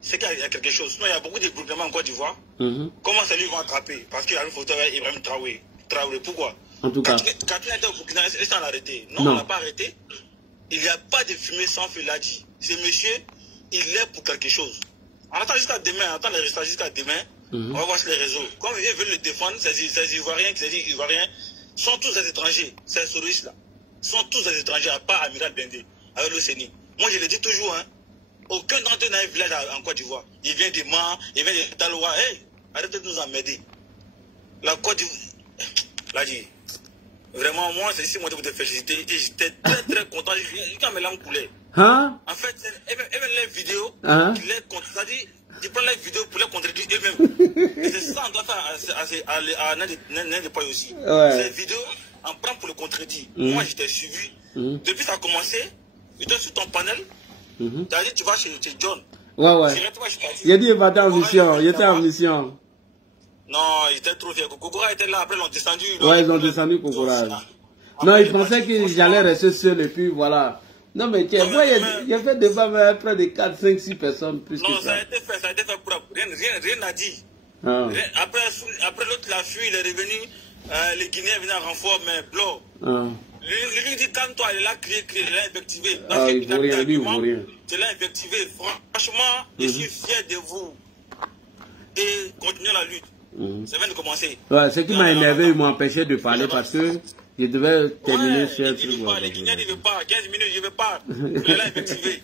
C'est qu'il y a quelque chose. Sinon, il y a beaucoup de gouvernements en Côte d'Ivoire. Comment ça lui vont attraper? Parce qu'il y a le photo avec Ibrahim Traoré. Pourquoi? En tout cas. Katrina était au Burkina, est-ce qu'on l'a arrêté? Non, on ne l'a pas arrêté. Il n'y a pas de fumée sans feu, l'a dit. Ce monsieur, il est pour quelque chose. On attend jusqu'à demain, on attend les résultats jusqu'à demain. On va voir sur les réseaux. Comme ils veulent le défendre, ces Ivoiriens, sont tous des étrangers. Ces souristes-là sont tous des étrangers, à part Amiral Bendé, avec le CENI. Moi, je le dis toujours, hein. Aucun d'entre eux n'a un village en Côte d'Ivoire. Il vient de Mar, il vient de Taloa. Hey, arrêtez de nous emmerder. La Côte d'Ivoire, là, dit. Vraiment, moi, c'est ici, moi, de vous féliciter. J'étais très, très content. Quand mes larmes coulaient. Hein? En fait, even les vidéos, c'est-à-dire, ils prennent les vidéos pour les contredire eux-mêmes. Et c'est ça, on doit faire à n'importe quoi aussi. Ouais. Ces vidéos, on prend pour le contredire. Moi, j'étais suivi. Depuis que ça a commencé, j'étais sur ton panel. Tu as dit, tu vas chez John. Ouais. Il a dit, il va être en mission. Il était en mission. Non, il était trop fier. Kokora était là, après ils l'ont descendu. Ouais, ils ont descendu Kokora. Non, ils pensaient que j'allais rester seul et puis voilà. Non, mais tiens, moi, il a fait débat avec près de 4, 5, 6 personnes. Plus non, que ça a été fait pour rien n'a dit. Après l'autre l'a fui, il est revenu. Les Guinéens venaient en renfort, mais blanc. Lui dit, calme-toi, il a crié, il l'a invectivé. Il ne vaut rien. Tu l'as invectivé. Franchement, je suis fier de vous. Et continuez la lutte. Ça vient de commencer. Ouais, ce qui m'a énervé, ils m'ont empêché de parler parce que je devais terminer sur un truc. Les Guinéens ne veulent pas. 15 minutes, je ne veux pas. Tu l'as effectivé.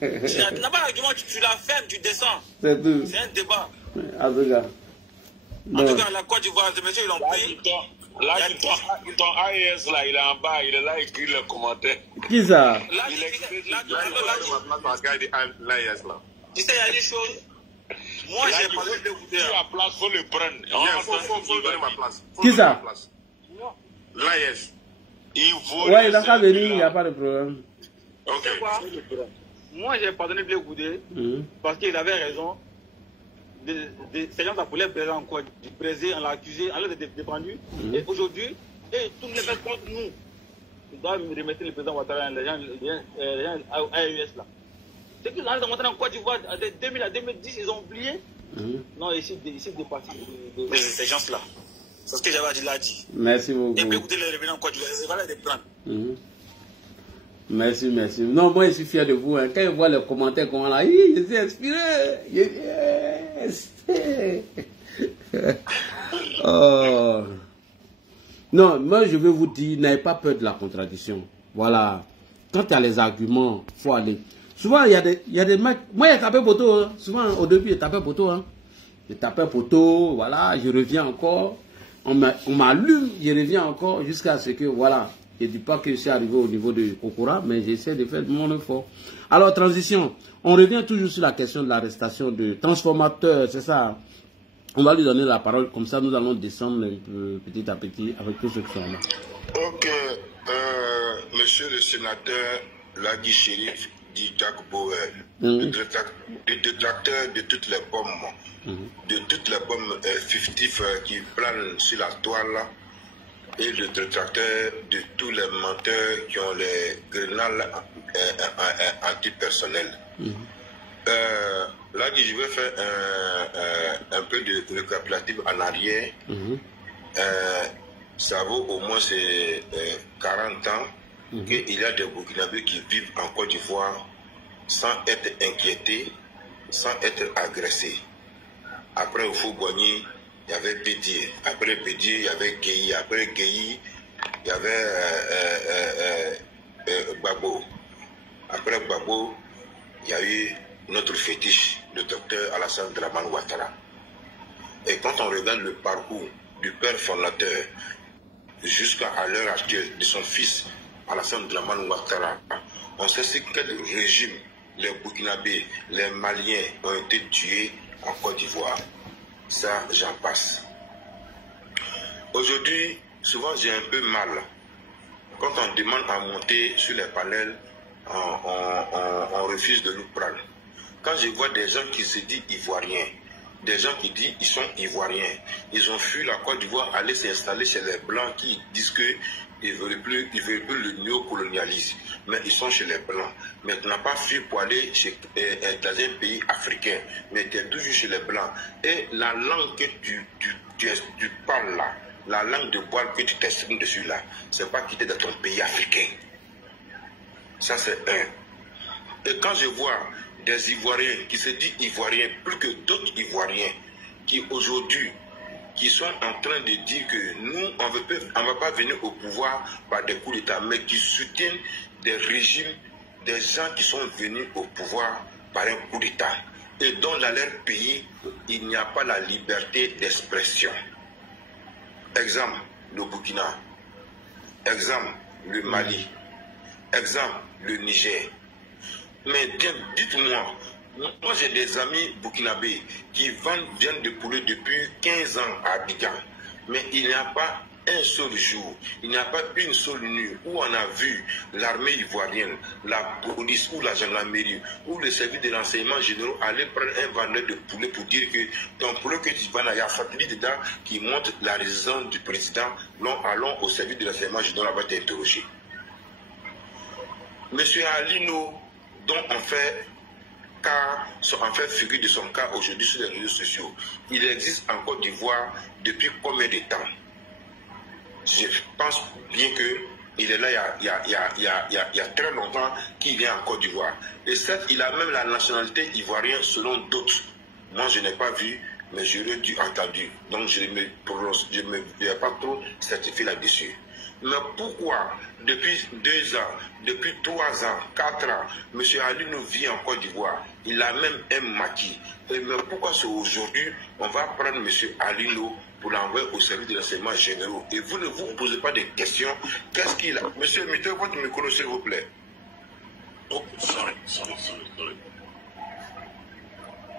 Tu n'as pas d'argument, tu la fermes, tu descends. C'est tout. C'est un débat. En tout cas. En tout cas, la Côte d'Ivoire, ces messieurs, ils l'ont pris. Là, ton AES, là, il est en bas, il est là, il écrit le commentaire. Qui ça? Il écrit ma place, l'AES, là. Tu sais, il y a des choses. Moi, j'ai pas de vous dire. La place, faut le prendre. Il faut donner ma place. Qui ça? L'AES. Ouais, il n'a qu'à venir, il n'y a pas de problème. Ok. Moi, j'ai pardonné Blé Goudé parce qu'il avait raison. Ces gens-là voulaient présenter encore du président, on l'a accusé, on l'a défendu. Et aujourd'hui, tout le monde est contre nous. Ils doivent remettre le président Ouattara, les gens AES là. C'est qu'ils ont montré en Côte d'Ivoire, de 2000 à 2010, ils ont oublié. Non, ici, des partis de ces gens-là. C'est ce que j'avais dit là. Merci beaucoup. Et puis écoutez les revenants en Côte d'Ivoire, c'est valable de prendre. Merci. Non, moi je suis fier de vous. Hein. Quand je vois les commentaires, comment là, je suis inspiré. Oh. Non, moi je veux vous dire, n'ayez pas peur de la contradiction. Voilà. Quand il y a les arguments, il faut aller. Souvent, il y a des mecs. Moi, j'ai tapé poteau. Hein. Souvent, au début, j'ai tapé poteau. Hein. J'ai tapé poteau, voilà, je reviens encore. On m'allume, je reviens encore jusqu'à ce que, voilà. Je ne dis pas que je suis arrivé au niveau de Kokora, mais j'essaie de faire mon effort. Alors, transition. On revient toujours sur la question de l'arrestation de transformateurs, c'est ça. On va lui donner la parole, comme ça nous allons descendre un peu, petit à petit avec tous ceux qui sont là. Ok, monsieur le sénateur Lagui Chérif dit Jacques Boer, le détracteur de toutes les bombes, de toutes les bombes fictives qui planent sur la toile, et le détracteur de tous les menteurs qui ont les grenades antipersonnelles. Là, je vais faire un peu de récapitulatif en arrière. Ça vaut au moins 40 ans qu'il y a des Burkinabés qui vivent en Côte d'Ivoire sans être inquiétés, sans être agressés. Après, au Fouboigny, il y avait Bédier. Après Bédier, il y avait Guéhi. Après Guéhi, il y avait Gbagbo. Après Gbagbo, il y a eu notre fétiche, le docteur Alassane Dramane Ouattara. Et quand on regarde le parcours du père fondateur jusqu'à l'heure actuelle de son fils Alassane Dramane Ouattara, on sait c'est quel régime les Burkinabés, les Maliens ont été tués en Côte d'Ivoire. Ça, j'en passe. Aujourd'hui, souvent j'ai un peu mal. Quand on demande à monter sur les panels, on refuse de nous prendre. Quand je vois des gens qui se disent ivoiriens, des gens qui disent qu'ils sont ivoiriens, ils ont fui la Côte d'Ivoire, aller s'installer chez les Blancs qui disent Ils ne veulent plus le néocolonialisme, mais ils sont chez les Blancs. Mais tu n'as pas fui pour aller dans un pays africain, mais tu es toujours chez les Blancs. Et la langue que tu parles là, la langue de bois que tu t'exprimes dessus là, c'est pas quitter dans ton pays africain. Ça c'est un. Et quand je vois des Ivoiriens qui se disent Ivoiriens plus que d'autres Ivoiriens, qui aujourd'hui qui sont en train de dire que nous, on ne va pas venir au pouvoir par des coups d'État, mais qui soutiennent des régimes, des gens qui sont venus au pouvoir par un coup d'État, et dont dans leur pays, il n'y a pas la liberté d'expression. Exemple, le Burkina. Exemple, le Mali. Exemple, le Niger. Mais dites-moi, moi j'ai des amis burkinabés qui vendent viande de poulet depuis 15 ans à Abidjan, mais il n'y a pas un seul jour, il n'y a pas une seule nuit où on a vu l'armée ivoirienne, la police ou la gendarmerie ou le service de renseignement généraux aller prendre un vendeur de poulet pour dire que ton poulet que tu vends, il y a un satellite dedans qui montre la résidence du président. Non, allons au service de renseignement généraux, on va t'interroger. Monsieur Alino, dont on fait figure de son cas aujourd'hui sur les réseaux sociaux, il existe en Côte d'Ivoire depuis combien de temps? Je pense bien qu'il est là il y a très longtemps qu'il vient en Côte d'Ivoire. Et certes, il a même la nationalité ivoirienne selon d'autres. Moi, je n'ai pas vu, mais j'aurais dû entendu. Donc, je ne vais pas trop certifier là-dessus. Mais pourquoi, depuis 2 ans, depuis 3 ans, 4 ans, M. Alino vit en Côte d'Ivoire, il a même un maquis. Mais pourquoi c'est aujourd'hui, on va prendre M. Alino pour l'envoyer au service de renseignements généraux? Et vous ne vous posez pas de questions. Qu'est-ce qu'il a? Monsieur, mettez votre micro, s'il vous plaît. Oh, sorry.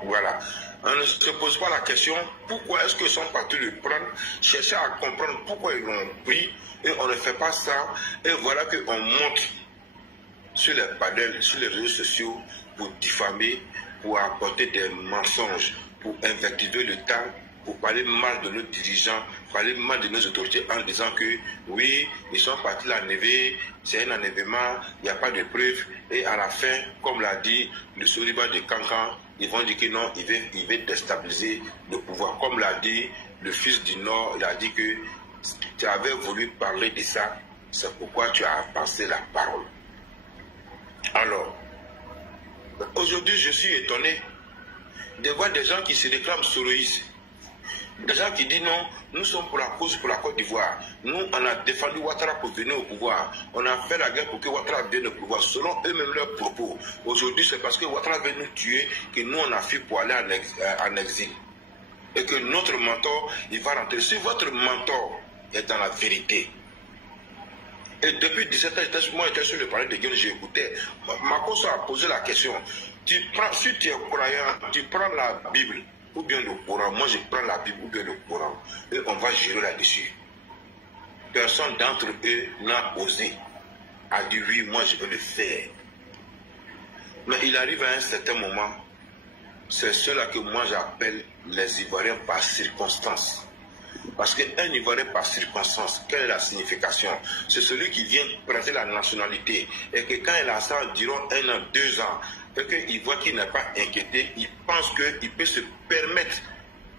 Voilà. On ne se pose pas la question, pourquoi est-ce qu'ils sont partis le prendre, chercher à comprendre pourquoi ils l'ont pris, et on ne fait pas ça, et voilà qu'on monte sur les panels, sur les réseaux sociaux, pour diffamer, pour apporter des mensonges, pour invectiver le temps, pour parler mal de nos dirigeants, parler mal de nos autorités en disant que oui, ils sont partis l'enlever, c'est un enlèvement, il n'y a pas de preuves, et à la fin, comme l'a dit le Soliba de Cancan, ils vont dire que non, il veut déstabiliser le pouvoir. Comme l'a dit le fils du Nord, il a dit que tu avais voulu parler de ça, c'est pourquoi tu as passé la parole. Alors, aujourd'hui, je suis étonné de voir des gens qui se réclament soroïstes. Des gens qui disent non, nous sommes pour la cause pour la Côte d'Ivoire. Nous, on a défendu Ouattara pour venir au pouvoir. On a fait la guerre pour que Ouattara vienne au pouvoir, selon eux-mêmes leurs propos. Aujourd'hui, c'est parce que Ouattara veut nous tuer que nous, on a fui pour aller en exil. Et que notre mentor, il va rentrer. Si votre mentor est dans la vérité, et depuis 17 ans, moi j'étais sur le palais de Gueule, j'écoutais. Makosso a posé la question. Si tu es croyant, tu prends la Bible ou bien le Coran. Moi je prends la Bible ou bien le Coran. Et on va gérer là-dessus. Personne d'entre eux n'a osé. A dit oui, moi je veux le faire. Mais il arrive à un certain moment, c'est cela que moi j'appelle les Ivoiriens par circonstance. Parce qu'un Ivoirien par circonstance, quelle est la signification? C'est celui qui vient prêter la nationalité et que quand il a ça, durant 1 an, 2 ans, et qu'il voit qu'il n'est pas inquiété, il pense qu'il peut se permettre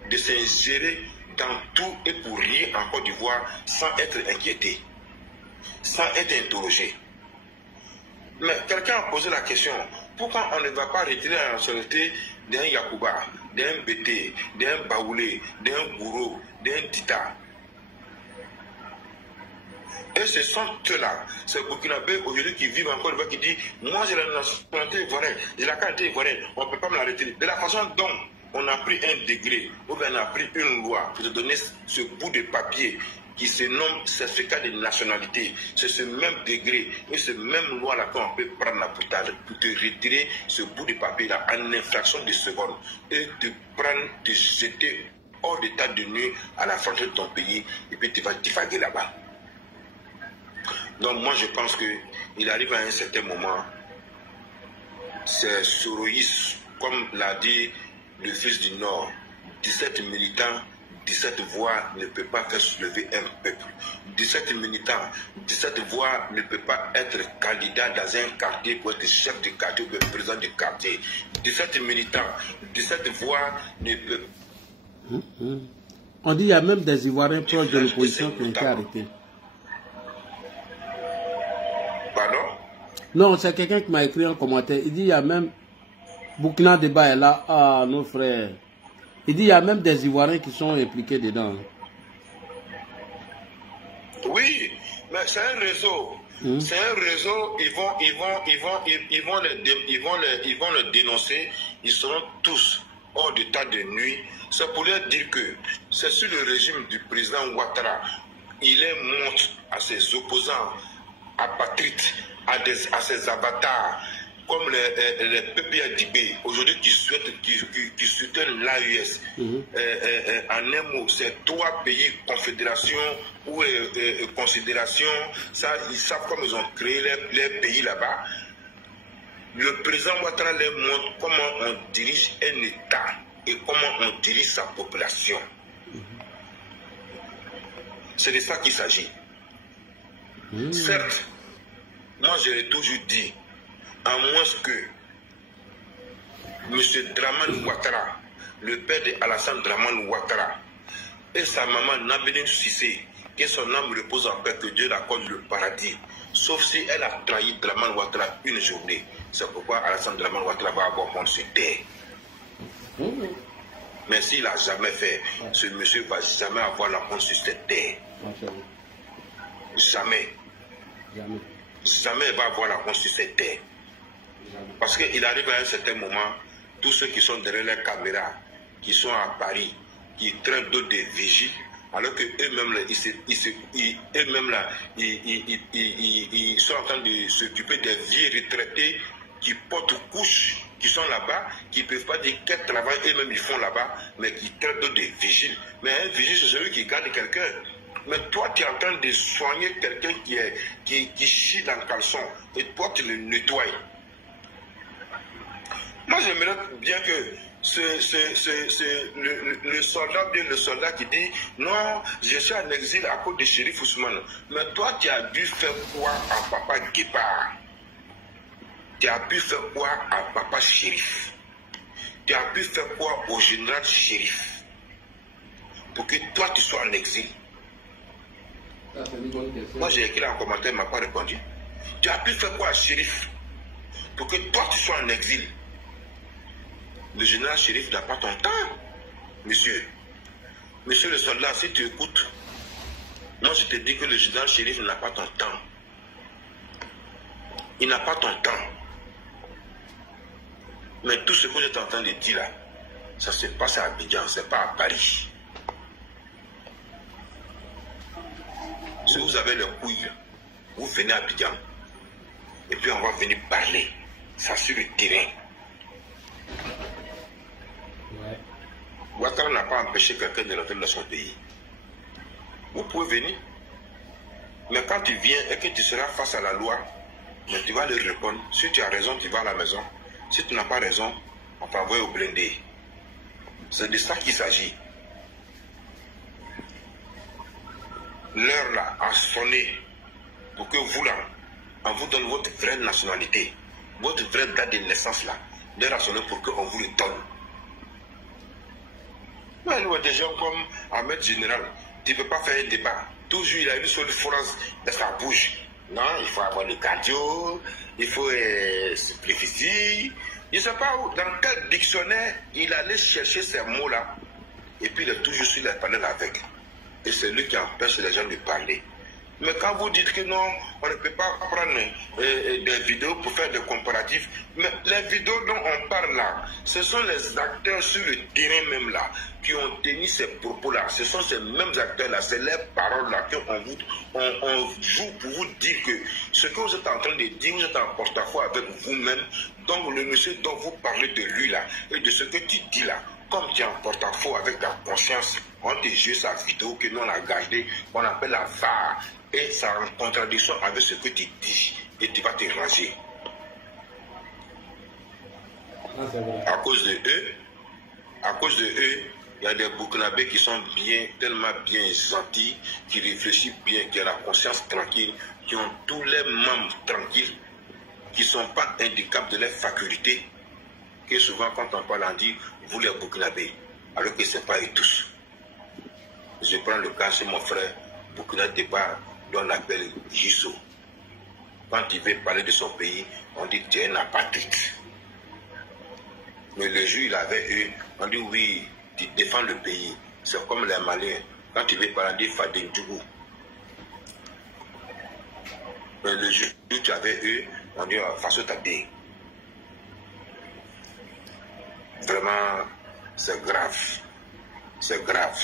de s'ingérer dans tout et pour rien en Côte d'Ivoire sans être inquiété, sans être interrogé. Mais quelqu'un a posé la question, pourquoi on ne va pas retirer la nationalité d'un Yacouba, d'un Bété, d'un Baoulé, d'un Gouro, d'un Tita? Et ce sont ceux-là, ces Burkinabés aujourd'hui qui vivent encore qui disent moi j'ai la nationalité ivoirienne, j'ai la qualité ivoirienne, on ne peut pas me la retirer. De la façon dont on a pris un degré, ou bien on a pris une loi pour te donner ce bout de papier qui se nomme certificat de nationalité, c'est ce même degré et ce même loi-là qu'on peut prendre pour te retirer ce bout de papier-là en infraction de secondes et te prendre, te jeter hors d'état de nuit à la frontière de ton pays et puis tu vas divaguer là-bas. Donc moi je pense qu'il arrive à un certain moment, c'est soroïsme, comme l'a dit le fils du Nord, 17 militants, 17 voix ne peut pas faire soulever un peuple. 17 militants, 17 voix ne peut pas être candidat dans un quartier pour être chef de quartier ou président du quartier. 17 militants, 17 voix ne peut... On dit qu'il y a même des Ivoiriens proches de l'opposition qui ont été arrêtés. Pardon? Non, c'est quelqu'un qui m'a écrit un commentaire. Il dit qu'il y a même... Burkina Débat est là. Ah, nos frères. Il dit qu'il y a même des Ivoiriens qui sont impliqués dedans. Oui, mais c'est un réseau. C'est un réseau. Ils vont le dénoncer. Ils seront tous hors d'état de nuit. C'est pour leur dire que c'est sur le régime du président Ouattara. Il montre à ses opposants apatrides, à ses avatars, comme les PPADB, aujourd'hui qui soutiennent l'AES. En un mot, c'est 3 pays, confédération ou considération, ça, ils savent comment ils ont créé les pays là-bas. Le président Ouattara leur montre comment on dirige un État et comment on dirige sa population. C'est de ça qu'il s'agit. Certes, moi je l'ai toujours dit, à moins que M. Dramane Ouattara, le père d'Alassane Dramane Ouattara, et sa maman Nabéline Sissé, que son âme repose en paix, que Dieu l'accorde le paradis, sauf si elle a trahi Dramane Ouattara une journée. C'est pourquoi Alassane Dramane Ouattara va avoir honte sur terre. Mais s'il n'a jamais fait, ce monsieur ne va jamais avoir la honte sur cette terre. Jamais. Jamais il va avoir la honte sur cette terre. Parce qu'il arrive à un certain moment, tous ceux qui sont derrière les caméras, qui sont à Paris, qui traînent d'autres des vigiles, alors qu'eux-mêmes, ils sont en train de s'occuper des vieux retraités qui portent couches, qui sont là-bas, qui ne peuvent pas dire quel travail eux-mêmes ils font là-bas, mais qui traitent d'autres des vigiles. Mais un vigile, c'est celui qui garde quelqu'un. Mais toi, tu es en train de soigner quelqu'un qui chie dans le caleçon, et toi, tu le nettoies. Moi, j'aimerais bien que le soldat qui dit non, je suis en exil à cause de Chérif Ousmane. Mais toi, tu as dû faire quoi à Papa Guépard? Tu as pu faire quoi à Papa Chérif? Tu as pu faire quoi au général Chérif? Pour que toi, tu sois en exil. Moi, j'ai écrit en commentaire, il ne m'a pas répondu. Tu as pu faire quoi à Chérif? Pour que toi, tu sois en exil. Le général Chérif n'a pas ton temps, monsieur. Monsieur le soldat, si tu écoutes, moi je te dis que le général Chérif n'a pas ton temps. Il n'a pas ton temps. Mais tout ce que j'étais en train de dire là, ça se passe à Abidjan, ce n'est pas à Paris. Si vous avez le couille, vous venez à Abidjan. Et puis on va venir parler. Ça sur le terrain. Ouattara n'a pas empêché quelqu'un de rentrer dans son pays. Vous pouvez venir. Mais quand tu viens et que tu seras face à la loi, mais tu vas leur répondre. Si tu as raison, tu vas à la maison. Si tu n'as pas raison, on va envoyer au blindé. C'est de ça qu'il s'agit. L'heure là a sonné pour que vous là, on vous donne votre vraie nationalité, votre vraie date de naissance là. L'heure a sonné pour qu'on vous le donne. Mais nous, des gens comme Ahmed Général, tu ne peux pas faire un débat. Toujours, il a une seule phrase dans sa bouche. Non, il faut avoir le cardio, il faut simplifier. Je ne sais pas où, dans quel dictionnaire il allait chercher ces mots-là. Et puis, il est toujours sur les panels avec. Et c'est lui qui empêche les gens de parler. Mais quand vous dites que non, on ne peut pas prendre des vidéos pour faire des comparatifs, mais les vidéos dont on parle là, ce sont les acteurs sur le terrain même là, qui ont tenu ces propos-là. Ce sont ces mêmes acteurs-là, c'est les paroles-là qu'on joue pour vous dire que ce que vous êtes en train de dire, vous êtes en porte-à-faux avec vous-même. Donc le monsieur dont vous parlez de lui là, et de ce que tu dis là, comme tu es en porte-à-faux avec ta conscience, on te joue sa vidéo que nous on a gardée, on appelle la VAR, et ça en contradiction avec ce que tu dis, et tu vas te ranger. À cause de eux, Il y a des Burkinabés qui sont tellement bien gentils, qui réfléchissent bien, qui ont la conscience tranquille, qui ont tous les membres tranquilles, qui ne sont pas handicaps de leurs facultés, que souvent quand on parle on dit vous les Burkinabés, alors que ce n'est pas eux tous. Je prends le cas chez mon frère Burkina Départ, dont on appelle Jisso. Quand il veut parler de son pays, on dit tu es un apatride. Mais le jour il avait eu, on dit oui, tu défends le pays. C'est comme les Maliens. Quand tu veux parler, on dit Fadé Djougou. Mais le jour où tu avais eu, on dit Faso Tadé. Vraiment, c'est grave. C'est grave.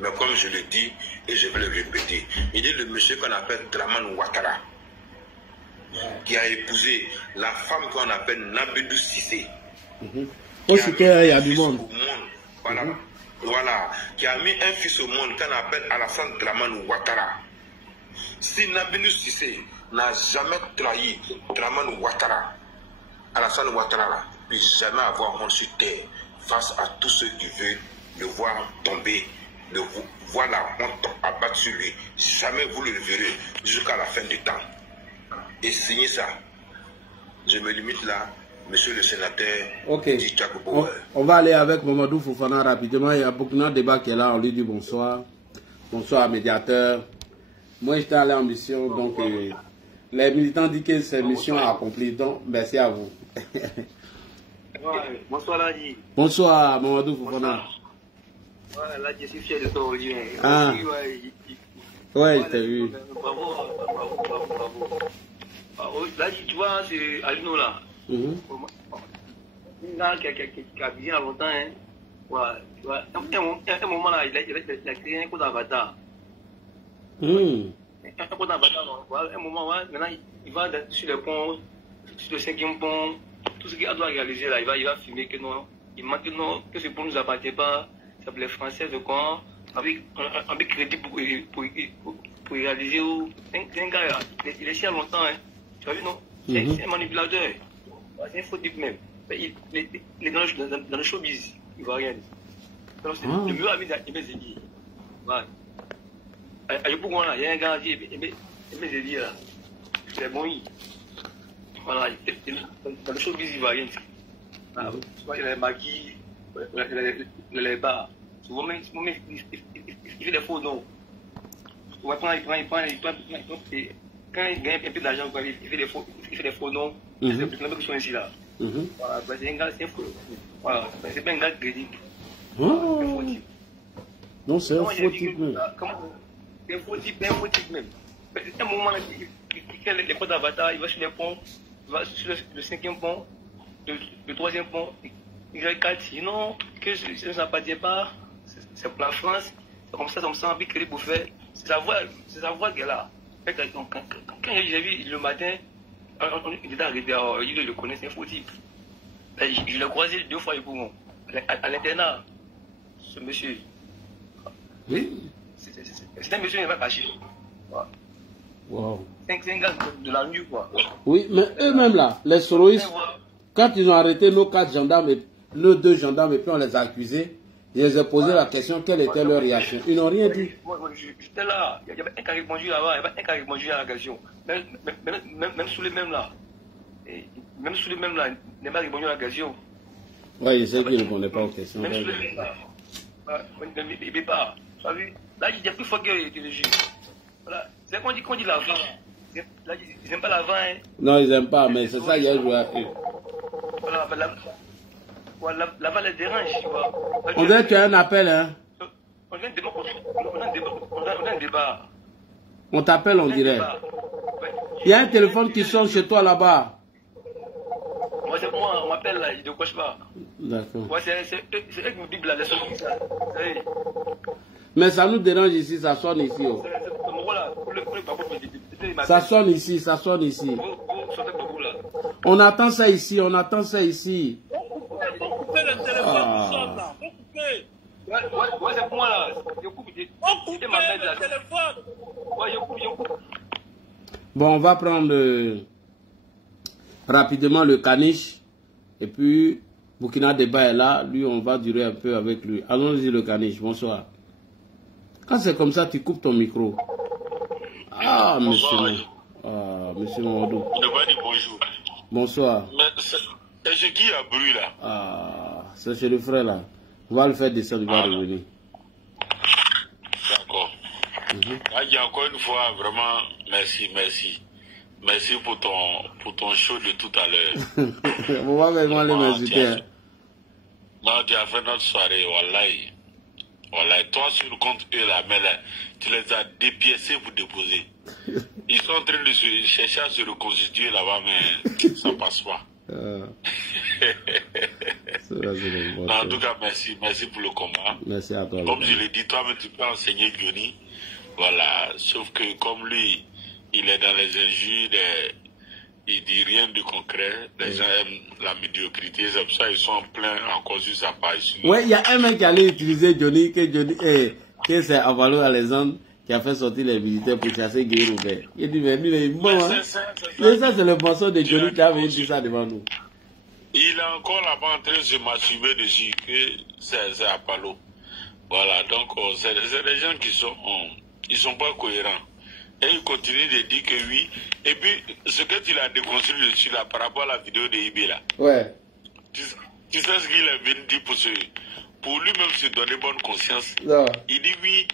Mais comme je le dis, et je vais le répéter, il dit le monsieur qu'on appelle Dramane Ouattara, qui a épousé la femme qu'on appelle Nabedou Cissé. Aussi qu'il y a du monde. Voilà. Voilà. Qui a mis un fils au monde qu'on appelle Alassane Dramane Ouattara. Si Nabedou Cissé n'a jamais trahi Dramane Ouattara, Alassane Ouattara ne peut jamais avoir honte sur terre face à tous ceux qui veulent le voir tomber, le voir la honte abattre sur lui. Jamais vous le verrez jusqu'à la fin du temps. Et signez ça. Je me limite là, monsieur le sénateur. Ok. On va aller avec Mamadou Fofana rapidement. Il y a beaucoup de débats qui est là. On lui dit bonsoir. Bonsoir, médiateur. Moi, j'étais allé en mission. Donc, les militants disent que c'est mission accomplie. Donc, merci à vous. Bonsoir, Ladi. Bonsoir, Mamadou Fofana. Ouais, là, je suis fier de toi, Olivier. Ah. Ouais, je t'ai vu. Bravo. Là, tu vois, c'est Alino là. Là, qui a visé à longtemps, hein. Ouais, tu vois, un moment là, il a créé un code avatar. Un code avatar, non. Voilà, un moment, ouais, maintenant, il va sur le pont, sur le 5e pont, tout ce qu'il doit réaliser là, il va filmer que non, il manque que non, que ce pont ne nous appartient pas, ça s'appelait français de quoi, avec crédit pour réaliser. C'est un gars là, il est si longtemps, hein. Tu as vu, non? C'est un manipulateur. C'est un faux type même. Il est dans le showbiz. Il ne voit rien. C'est le mieux ami d'Aimé Zédi. Voilà. À l'époque, il y a un gars qui Aimé Zédi là. C'est bon. Voilà. Dans le showbiz, il ne voit rien. Il a les maquis, les bars. Souvent, il fait des faux noms. Quand il gagne un peu d'argent, il fait des faux noms. C'est les Burkinabés qui sont ici là. Voilà, c'est un gars, c'est un faux. Voilà, c'est pas un gars crédible. Non, c'est un faux type même. C'est un faux type même. À un moment, il fait les pots d'avatar, il va sur les ponts, il va sur le 5e pont, le 3e pont, il va dire non, que ça ne s'appartient pas, c'est pour la France, c'est comme ça, puis crédit pour faire. C'est sa voix qu'elle a. Quand j'ai vu le matin, il était arrivé, il le connaît, c'est un faux type. Je l'ai croisé 2 fois à l'internat, ce monsieur. Oui. C'est un monsieur qui n'est pas caché. Wow. C'est un gars de la nuit, quoi. Oui, mais eux-mêmes là, les soroïstes, quand ils ont arrêté nos 4 gendarmes, nos 2 gendarmes, et puis on les a accusés, je les ai posé la question, quelle était leur réaction. Ils n'ont rien dit. J'étais là, il y avait un qui a répondu là-bas, il y avait un qui a répondu à la question. Même sous les mêmes là. Même sous les mêmes là, il n'a pas répondu à la question. Oui, je sais qu'il ne répondait pas aux questions. Même sous les mêmes là. Il ne peut pas. Là, il y a plus fort que le juge. Voilà. C'est qu'on dit l'avant. Là, ils n'aiment pas l'avant. Hein. Non, ils n'aiment pas, mais c'est ça, il y a joué à eux. Voilà, l'avant les dérange, tu vois. On dirait qu'il y a un appel, hein. On a un débat. On t'appelle, on dirait. Il y a un téléphone qui sonne chez toi là-bas. Moi, c'est moi, on m'appelle là, il ne décroche pas. D'accord. Ouais, c'est eux qui me disent là, les sons comme ça. Mais ça nous dérange ici, ça sonne ici. Oh. Ça sonne ici, ça sonne ici. On attend ça ici, on attend ça ici. Coupez le téléphone, sonne là. Vous coupez. Ouais, c'est pour moi là. On coupe le téléphone. Ouais, je coupe. Bon, on va prendre rapidement le caniche. Et puis, Burkina Débat est là, lui, on va durer un peu avec lui. Allons-y, le caniche, bonsoir. Quand c'est comme ça, tu coupes ton micro. Ah, monsieur. Ah, monsieur Mamadou. On ne va dire bonjour. Bonsoir. Mais c'est qui a bruit là? Ah, c'est chez le frère là. On va le faire descendre, il va revenir. D'accord. Encore une fois, vraiment, merci. Merci pour ton show de tout à l'heure. On va vraiment les m'insulter. Non, tu as fait notre soirée, wallahi. Toi sur le compte eux là, mais là, tu les as dépiécés pour déposer. Ils sont en train de chercher à se reconstituer là-bas, mais ça passe pas. En tout cas, merci pour le combat. Merci à toi. Comme je l'ai dit, toi-même tu peux enseigner Johnny. Voilà, sauf que comme lui, il est dans les injures, il dit rien de concret. Les gens aiment la médiocrité, c'est pour ça ils sont en plein encore sur sa page. Ouais, il y a un mec qui allait utiliser Johnny, que c'est Avalo Alexandre qui a fait sortir les militaires pour chasser Guy Roubert. Il dit, mais lui, il est bon, hein. Ça, c'est le morceau de Johnny qui a venu dire ça devant nous. Il est encore là-bas en train de se masturber dessus, que c'est Apollo. Voilà, donc c'est des gens qui sont pas cohérents. Et il continue de dire que oui. Et puis, ce que tu l'as déconstruit dessus là, par rapport à la vidéo de IB là. Ouais. Tu sais ce qu'il est venu dire pour lui-même se donner bonne conscience. Non. Il dit oui,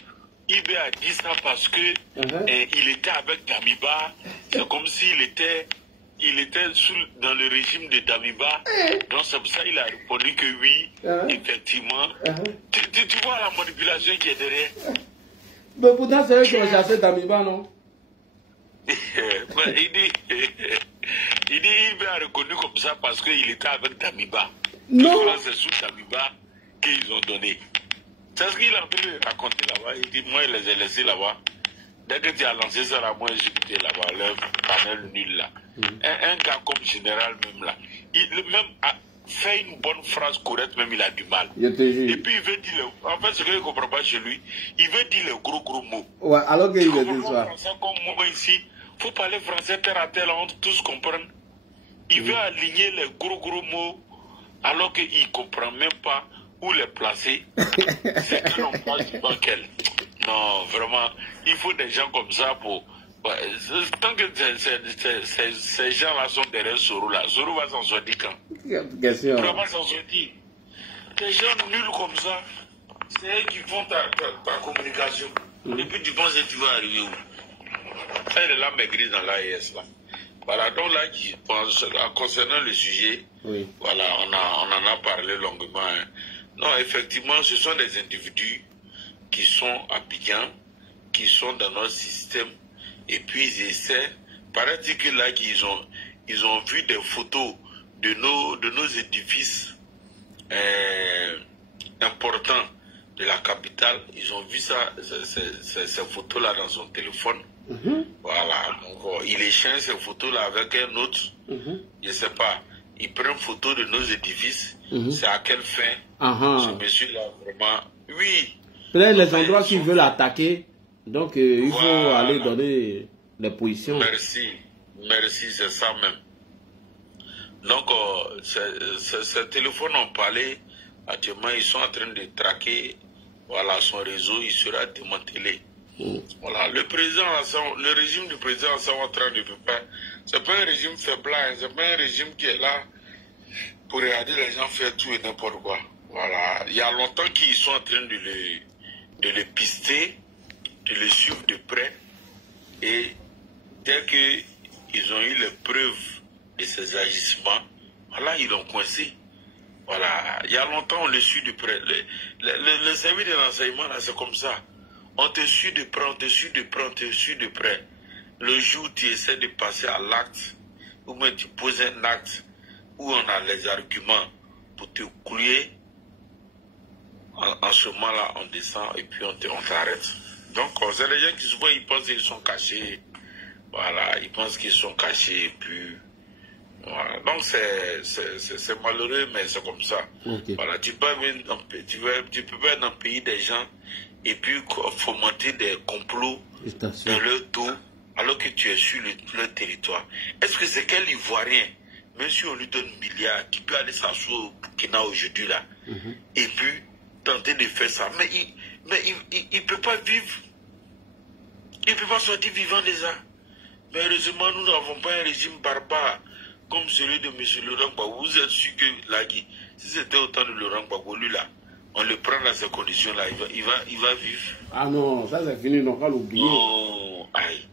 IB a dit ça parce que il était avec Damiba. C'est comme s'il était dans le régime de Damiba. Donc c'est pour ça qu'il a répondu que oui, effectivement. Tu vois la manipulation qui est derrière. Mais pourtant, c'est eux qui ont chassé Damiba, non? Il dit il a reconnu comme ça parce qu'il était avec Damiba. Non. C'est sous Damiba qu'ils ont donné. C'est ce qu'il a pu raconter là-bas. Il dit, moi, je les ai laissés là-bas. Dès que tu as lancé ça là, moi, j'ai quitté là-bas, leur panel nul là. Un gars comme général même là, il même a fait une bonne phrase correcte, même il a du mal. Et puis il veut dire, en fait, ce que je ne comprends pas chez lui, il veut dire les gros mots. Ouais, alors qu'il veut dire ça. Comme moi ici, il faut parler français terre à terre, on tous comprendre. Il veut aligner les gros mots, alors qu'il ne comprend même pas où les placer. C'est qu'ils n'ont pas du banquel. Non, vraiment, il faut des gens comme ça pour... Tant que ces gens-là sont derrière Soro, là, Soro va s'en sortir quand? Question. Il va s'en sortir. Des gens nuls comme ça, c'est eux qui font ta communication. Et puis tu penses que tu vas arriver où? Elle est là, maigrie dans l'AES, là. Voilà, donc là, concernant le sujet, voilà, on en a parlé longuement. Hein. Non, effectivement, ce sont des individus qui sont abidjans, qui sont dans notre système, et puis ils essaient, paraît-il que là, ils ont vu des photos de nos édifices importants de la capitale, ils ont vu ça, ces photos-là dans son téléphone. Voilà, donc il échange ces photos-là avec un autre, je ne sais pas, il prend une photo de nos édifices, c'est à quelle fin ce monsieur-là vraiment, oui. Peut-être les endroits qu'ils veulent attaquer, donc il faut aller donner des positions. Merci, c'est ça même. Donc, ces téléphones ont parlé, actuellement ils sont en train de traquer, voilà, son réseau, il sera démantelé. Voilà, le régime du président Alassane Ouattara ne peut pas, c'est pas un régime faible, hein, c'est pas un régime qui est là pour regarder les gens faire tout et n'importe quoi. Voilà, il y a longtemps qu'ils sont en train de le pister, de le suivre de près, et dès qu'ils ont eu les preuves de ces agissements, voilà, ils l'ont coincé. Voilà, il y a longtemps on le suit de près. Le service de l'enseignement, là, c'est comme ça. On te suit de près, on te suit de près, on te suit de près. Le jour où tu essaies de passer à l'acte, ou même tu poses un acte où on a les arguments pour te couler, en ce moment-là, on descend et puis on t'arrête. Donc, c'est les gens qui souvent ils pensent qu'ils sont cachés. Voilà, ils pensent qu'ils sont cachés et puis... Voilà. Donc, c'est malheureux, mais c'est comme ça. Voilà, tu peux être dans le pays des gens et puis fomenter des complots dans leur dos alors que tu es sur le territoire. Est-ce que c'est quel Ivoirien même si on lui donne milliards, qui peut aller s'asseoir au Burkina aujourd'hui là, et puis tenter de faire ça. Mais il peut pas vivre. Il peut pas sortir vivant déjà. Mais heureusement, nous n'avons pas un régime barbare comme celui de M. Laurent Gbagbo. Vous êtes sûr que là, si c'était au temps de Laurent Gbagbo, lui là, on le prend dans ces conditions-là, il va vivre. Ah non, ça c'est fini, on va l'oublier. Non, aïe.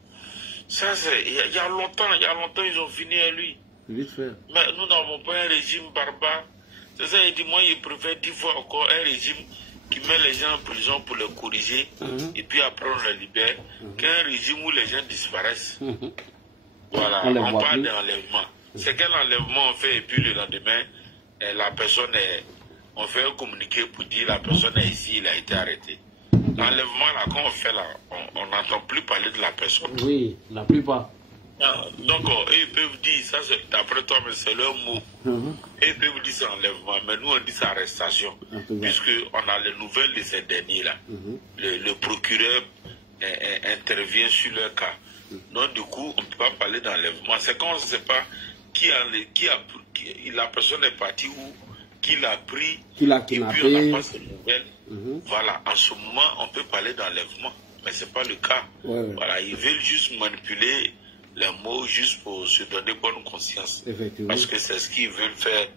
Ça c'est, il y a longtemps, ils ont fini à lui. Vite fait. Mais nous n'avons pas un régime barbare. C'est ça, il dit, moi, il préfère 10 fois encore un régime qui met les gens en prison pour les corriger, et puis après on les libère, qu'un régime où les gens disparaissent. Voilà, on parle d'enlèvement. C'est quel enlèvement on fait, et puis le lendemain, la personne est... On fait un communiqué pour dire la personne est ici, il a été arrêté. L'enlèvement, là, quand on fait là, on n'entend plus parler de la personne. Oui, la plupart. Donc, ils peuvent dire, ça d'après toi, mais c'est leur mot. Ils peuvent dire c'est enlèvement, mais nous on dit c'est arrestation. Puisqu'on a les nouvelles de ces derniers-là. Le procureur intervient sur leur cas. Donc, du coup, on ne peut pas parler d'enlèvement. C'est quand on ne sait pas la personne est partie où, qui l'a pris, qui l'a et puis on n'a pas ces nouvelles. Voilà, en ce moment, on peut parler d'enlèvement, mais ce n'est pas le cas. Voilà, ils veulent juste manipuler les mots juste pour se donner bonne conscience. Parce que c'est ce qu'ils veulent faire.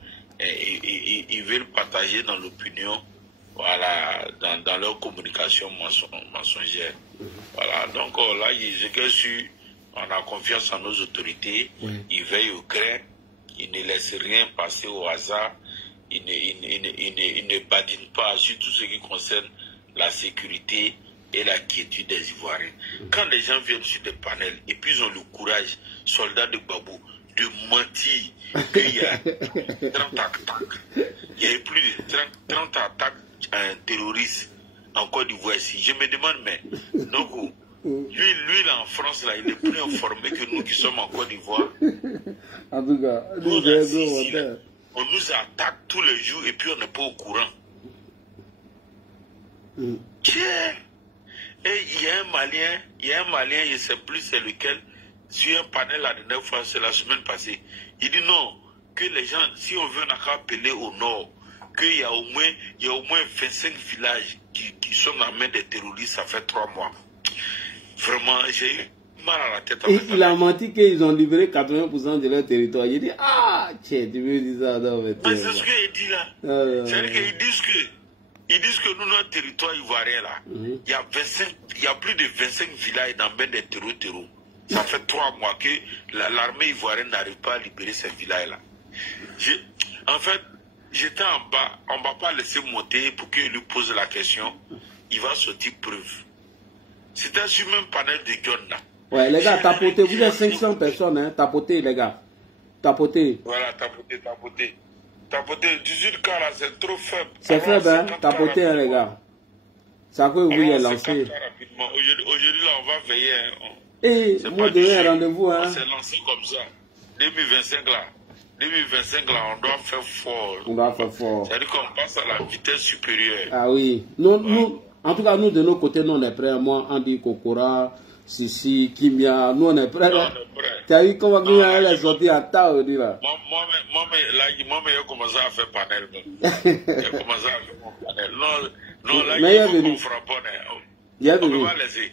Et ils veulent partager dans l'opinion, voilà, dans leur communication mensongère. Voilà, donc là, je suis, on a confiance en nos autorités. Ils veillent au craint. Ils ne laissent rien passer au hasard. Ils ne badinent pas sur tout ce qui concerne la sécurité et la quiétude des Ivoiriens. Quand les gens viennent sur des panels et puis ils ont le courage, soldats de Gbagbo, de mentir qu'il y a 30 attaques, il y a plus de 30 attaques terroristes en Côte d'Ivoire ici. Je me demande, mais donc, lui là en France, là, il est plus informé que nous qui sommes en Côte d'Ivoire. En tout cas, on nous attaque tous les jours et puis on n'est pas au courant. Tiens! Et il y a un Malien, je ne sais plus c'est lequel, sur un panel la dernière fois, c'est la semaine passée. Il dit non, que les gens, si on veut, on n'a qu'à appeler au nord, qu'il y a au moins 25 villages qui sont dans la main des terroristes, ça fait 3 mois. Vraiment, j'ai eu mal à la tête. Il a menti qu'ils ont libéré 80% de leur territoire. Il dit, ah, tiens, tu veux dire ça, non, mais c'est ce qu'il dit là. C'est-à-dire qu'ils disent que nous, notre territoire ivoirien là, il y a plus de 25 villages dans le des terreaux. Ça fait 3 mois que l'armée ivoirienne n'arrive pas à libérer ces villages là. En fait, j'étais en bas, on ne va pas laisser monter pour qu'il lui pose la question. Il va sortir preuve. C'était sur le même panel de Guyon là. Ouais, les gars, tapoté, vous êtes 500 personnes, hein, tapoté, les gars. Tapoté. Voilà, tapoté. Tapoté, 18 cas là, c'est trop faible. C'est faible, hein, tapoté, hein, les gars. Ça peut vous est lancé. Aujourd'hui, là, on va veiller. Hein. Et moi, donner un rendez-vous, hein. On s'est lancé comme ça. 2025 là, on doit faire fort. C'est-à-dire qu'on passe à la vitesse supérieure. Ah oui. Nous, en tout cas, nous, de nos côtés, nous, on est prêts. Moi, Andy Kokora, Sissi, Kimia, nous, on est prêts. Tu as vu comment Kimia est sorti à Tao, dit là. Moi, j'ai commencé à faire panel. J'ai commencé à faire mon panel. Non, là, il faut qu'on frappe. On ne peut pas laisser.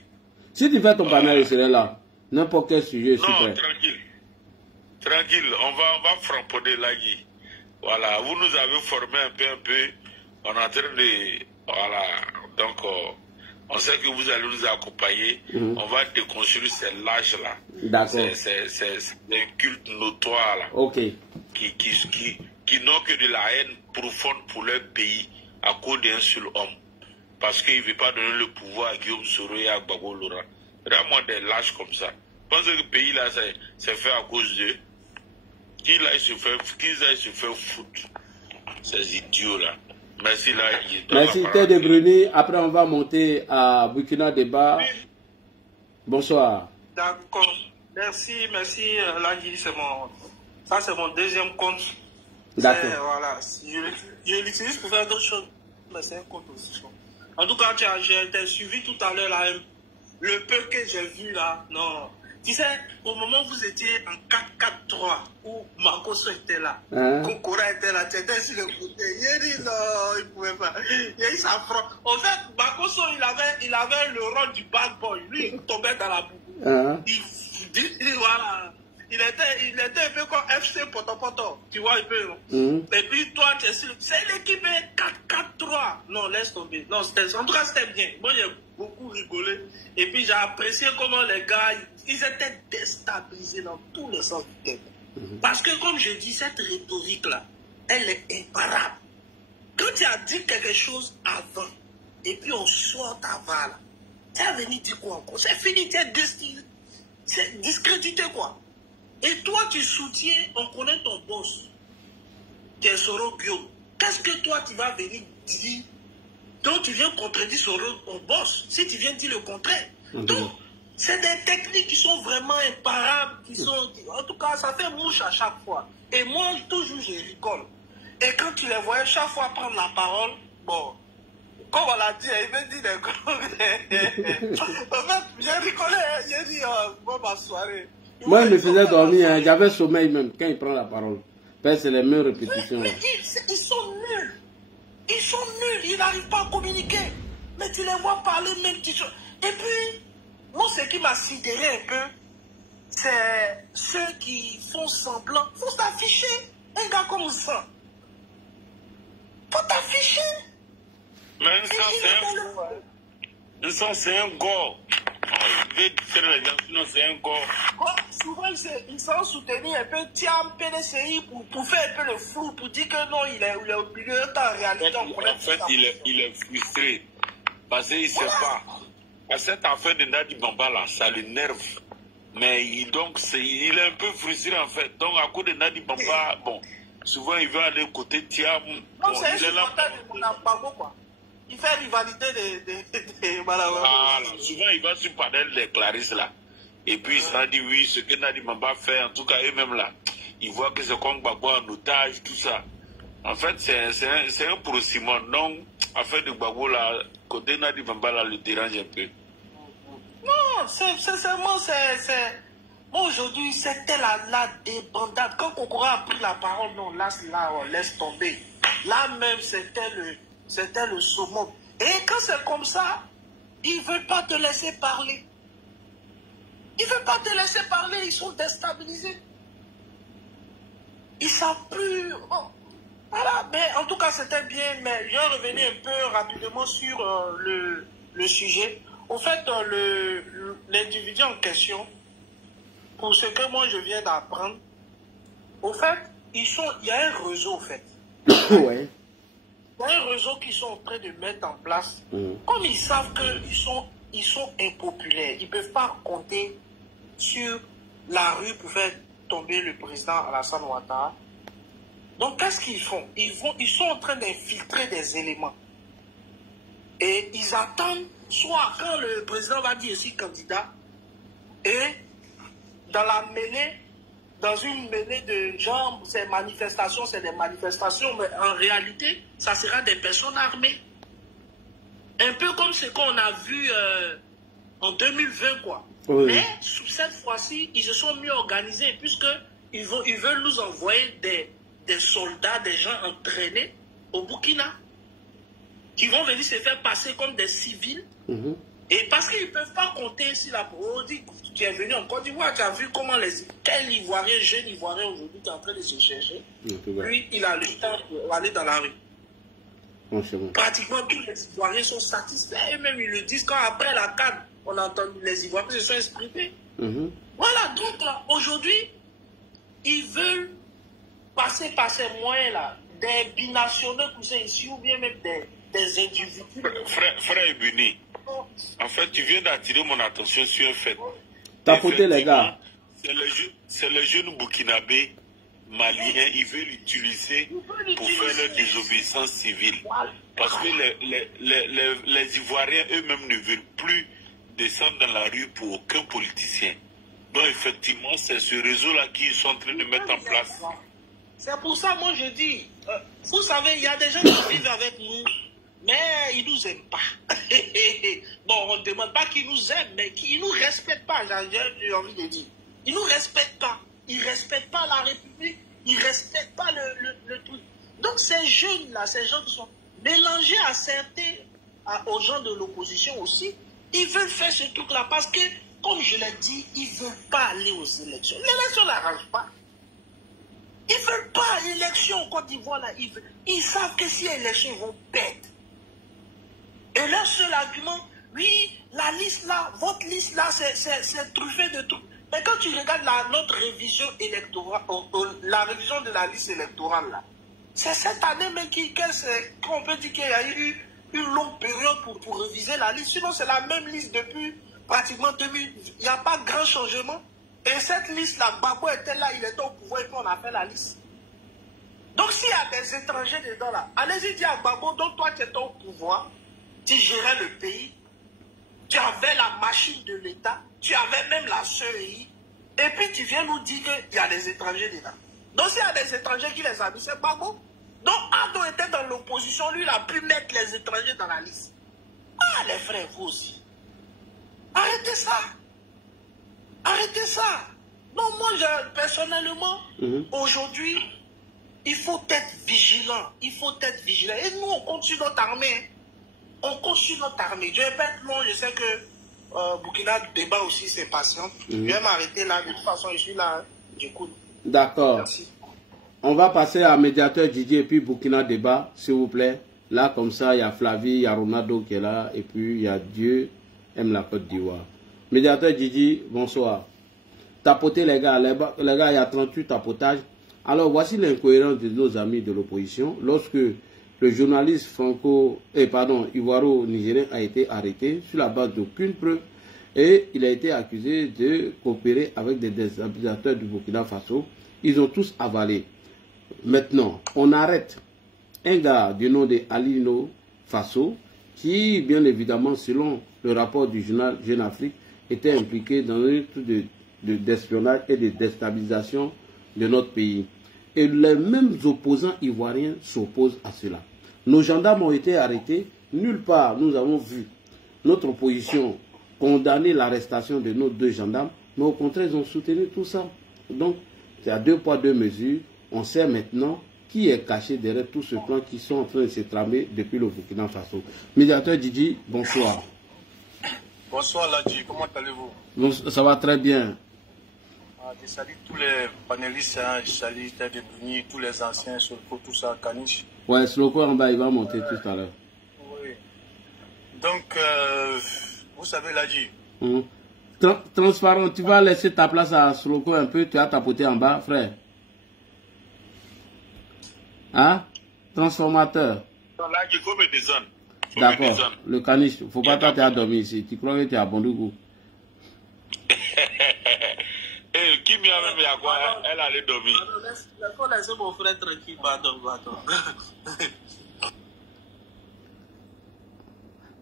Si tu fais ton panel, il serait là. N'importe quel sujet, non, super. Tranquille, on va framponner là. Voilà, vous nous avez formé un peu. On est en train de... Voilà, donc on sait que vous allez nous accompagner. On va déconstruire ces lâches là. D'accord. C'est un culte notoire là. Ok. Qui n'ont que de la haine profonde pour leur pays à cause d'un seul homme. Parce qu'il ne veut pas donner le pouvoir à Guillaume Soro et à Gbagbo Laurent. Vraiment des lâches comme ça. Pensez que le pays là, c'est fait à cause d'eux. Qu'ils aillent se faire foutre. Ces idiots là. Merci là. Merci Ted Bruni. Après on va monter à Burkina Débat. Oui. Bonsoir. D'accord. Merci Lagui, c'est mon deuxième compte. D'accord. Voilà. Je l'utilise pour faire d'autres choses. Mais c'est un compte aussi. En tout cas, j'ai suivi tout à l'heure là. Le peu que j'ai vu là, non. Tu sais, au moment où vous étiez en 4-4-3, où Makoso était là, Kokora était là, tu étais sur le côté. Il a dit non, il ne pouvait pas. Il a eu sa front. En fait, Makoso, il avait le rôle du bad boy. Lui, il tombait dans la boue. Voilà. Il était un peu comme FC Poto. Tu vois un peu. Et puis toi, c'est l'équipe 4-4-3. Non, laisse tomber. Non, en tout cas, c'était bien. Moi, j'ai beaucoup rigolé. Et puis, j'ai apprécié comment les gars, ils étaient déstabilisés dans tous les sens du terme. Parce que, comme je dis, cette rhétorique-là, elle est imparable. Quand tu as dit quelque chose avant, et puis on sort avant, là, tu as venu dire quoi encore? C'est fini, tu es discrédité, quoi. Et toi, tu soutiens, on connaît ton boss, Soro Guillaume. Qu'est-ce que toi, tu vas venir dire? Donc, tu viens contredire ton boss, si tu viens dire le contraire. Donc, c'est des techniques qui sont vraiment imparables, en tout cas, ça fait mouche à chaque fois. Et moi, toujours, je rigole. Et quand tu les voyais chaque fois prendre la parole, bon, comme on l'a dit, il me dit des gros. En fait, j'ai rigolé, j'ai dit, bon, ma soirée. Moi, il me faisait dormir, j'avais sommeil même quand il prend la parole. C'est les mêmes répétitions. Mais ils sont nuls. Ils sont nuls, ils n'arrivent pas à communiquer. Mais tu les vois parler même. Et puis, moi, ce qui m'a sidéré un peu, c'est ceux qui font semblant. Il faut s'afficher. Un gars comme ça. Il faut t'afficher. Mais un sang, c'est un gore. Sinon, c'est un corps. Souvent, ils sont soutenus un peu, tiens, PDCI pour faire un peu le flou, pour dire que non, il est au milieu de en réalité. En fait, il est frustré. Parce qu'il ne sait pas. À cette affaire de Nadi Bamba, là, ça l'énerve. Mais il est un peu frustré, en fait. Donc, à cause de Nadi Bamba, bon, souvent, il veut aller côté Tiam. Non, c'est un supporter de Monapago, quoi. Il fait rivalité de voilà. Souvent, il va sur panel des Clarisse là. Et puis, il s'en dit oui, ce que Nadi Bamba fait, en tout cas, eux-mêmes là, ils voient que c'est Kong Gbagbo en otage, tout ça. En fait, c'est un procédement. Donc, affaire de Gbagbo là, côté Nadi Bamba là, le dérange un peu. Non, sincèrement, moi aujourd'hui, c'était la débandade. Quand Kokora a pris la parole, non, là, on laisse tomber. Là même, c'était le summum. Et quand c'est comme ça, ils ne veulent pas te laisser parler. Ils ne veulent pas te laisser parler, ils sont déstabilisés. Ils ne savent plus. Bon, voilà, mais en tout cas, c'était bien. Mais je vais revenir un peu rapidement sur le sujet. Au fait, l'individu en question, pour ce que moi je viens d'apprendre, au fait, il y a un réseau, au fait. Ouais. Il y a un réseau qu'ils sont en train de mettre en place. Comme ils savent qu'ils sont impopulaires, ils ne peuvent pas compter sur la rue pour faire tomber le président Alassane Ouattara. Donc, qu'est-ce qu'ils font? Ils sont en train d'infiltrer des éléments. Et ils attendent, soit quand le président va dire ici candidat, et dans une mêlée de gens, ces manifestations, c'est des manifestations, mais en réalité, ça sera des personnes armées. Un peu comme ce qu'on a vu en 2020, quoi. Oui. Mais cette fois-ci, ils se sont mieux organisés, puisqu'ils veulent nous envoyer des soldats, des gens entraînés au Burkina, qui vont venir se faire passer comme des civils. Et parce qu'ils ne peuvent pas compter si la produit qui est venu en Côte d'Ivoire, tu as vu comment quel Ivoirien, jeune Ivoirien aujourd'hui qui est en train de se chercher, lui, il a le temps pour aller dans la rue. Pratiquement tous les Ivoiriens sont satisfaits, et même ils le disent quand après la CAN, on entend les Ivoiriens se sont exprimés. Voilà, donc aujourd'hui, ils veulent passer par ces moyens-là, des binationaux coussins ici, ou bien même des individus. Frère Ebuni, en fait, tu viens d'attirer mon attention sur un fait. Tapoter les gars. C'est le jeune burkinabé malien, ils veulent l'utiliser pour faire leur désobéissance civile. Parce que les Ivoiriens eux-mêmes ne veulent plus descendre dans la rue pour aucun politicien. Donc effectivement, c'est ce réseau-là qu'ils sont en train de mettre en place. C'est pour ça, moi je dis, vous savez, il y a des gens qui vivent avec nous. Mais ils ne nous aiment pas. Bon, on ne demande pas qu'ils nous aiment, mais qu'ils ne nous respectent pas, j'ai envie de dire. Ils ne nous respectent pas. Ils ne respectent pas la République. Ils ne respectent pas le truc. Donc ces jeunes-là, ces gens qui sont mélangés à certains, aux gens de l'opposition aussi, ils veulent faire ce truc-là parce que, comme je l'ai dit, ils ne veulent pas aller aux élections. L'élection n'arrange pas. Ils ne veulent pas l'élection en Côte d'Ivoire, là. Ils savent que si l'élection, ils vont perdre. Et leur seul argument, oui, la liste là, votre liste là, c'est truffé de trucs. Mais quand tu regardes notre révision électorale, la révision de la liste électorale là, c'est cette année même qu'on peut dire qu'il y a eu une longue période pour réviser la liste. Sinon, c'est la même liste depuis pratiquement 2000. Il n'y a pas grand changement. Et cette liste-là, Gbagbo était là, il était au pouvoir et puis on a fait la liste. Donc s'il y a des étrangers dedans là, allez-y dire à Gbagbo, donc toi tu étais au pouvoir, tu gérais le pays, tu avais la machine de l'État, tu avais même la CEI, et puis tu viens nous dire qu'il y a des étrangers dedans. Donc s'il y a des étrangers qui les habillent, c'est Gbagbo. Donc Ado était dans l'opposition, lui il a pu mettre les étrangers dans la liste. Ah les frères, vous aussi. Arrêtez ça. Arrêtez ça. Non, moi, personnellement, aujourd'hui, il faut être vigilant. Il faut être vigilant. Et nous, on continue notre armée. On continue notre armée. Je répète, non, je sais que Burkina débat aussi, c'est patient. Je vais m'arrêter là. De toute façon, je suis là. J'écoute. D'accord. Merci. On va passer à médiateur Didier et puis Burkina débat, s'il vous plaît. Là, comme ça, il y a Flavie, il y a Ronaldo qui est là. Et puis, il y a Dieu aime la Côte d'Ivoire. Médiateur Didi, bonsoir. Tapotez les gars, il y a 38 tapotages. Alors voici l'incohérence de nos amis de l'opposition. Lorsque le journaliste ivoiro-nigérien a été arrêté sur la base d'aucune preuve et il a été accusé de coopérer avec des déstabilisateurs du Burkina Faso. Ils ont tous avalé. Maintenant, on arrête un gars du nom de Alino Faso qui, bien évidemment, selon le rapport du journal Jeune Afrique, était impliqué dans un truc d'espionnage et de déstabilisation de notre pays. Et les mêmes opposants ivoiriens s'opposent à cela. Nos gendarmes ont été arrêtés. Nulle part nous avons vu notre opposition condamner l'arrestation de nos 2 gendarmes, mais au contraire, ils ont soutenu tout ça. Donc, c'est à 2 poids 2 mesures. On sait maintenant qui est caché derrière tout ce plan qui sont en train de se tramer depuis le Burkina Faso. Médiateur Didi, bonsoir. Bonsoir Ladji, comment allez-vous? Bon, ça va très bien. Je salue tous les panélistes, je salue Teddy Bruni, tous les anciens, Solko, tout ça, Kanish. Ouais, Solko en bas, il va monter tout à l'heure. Oui. Donc, vous savez Ladji. Transparent, tu vas laisser ta place à Solko un peu, tu as tapoté en bas, frère. Hein? Transformateur. Ladji, il faut me descendre. D'accord, le caniche, il ne faut pas toi tu as dormi ici. Tu crois que tu es à Bondougou? Qui m'a même à quoi elle allait dormir? Il faut laisser mon frère tranquille, pardon.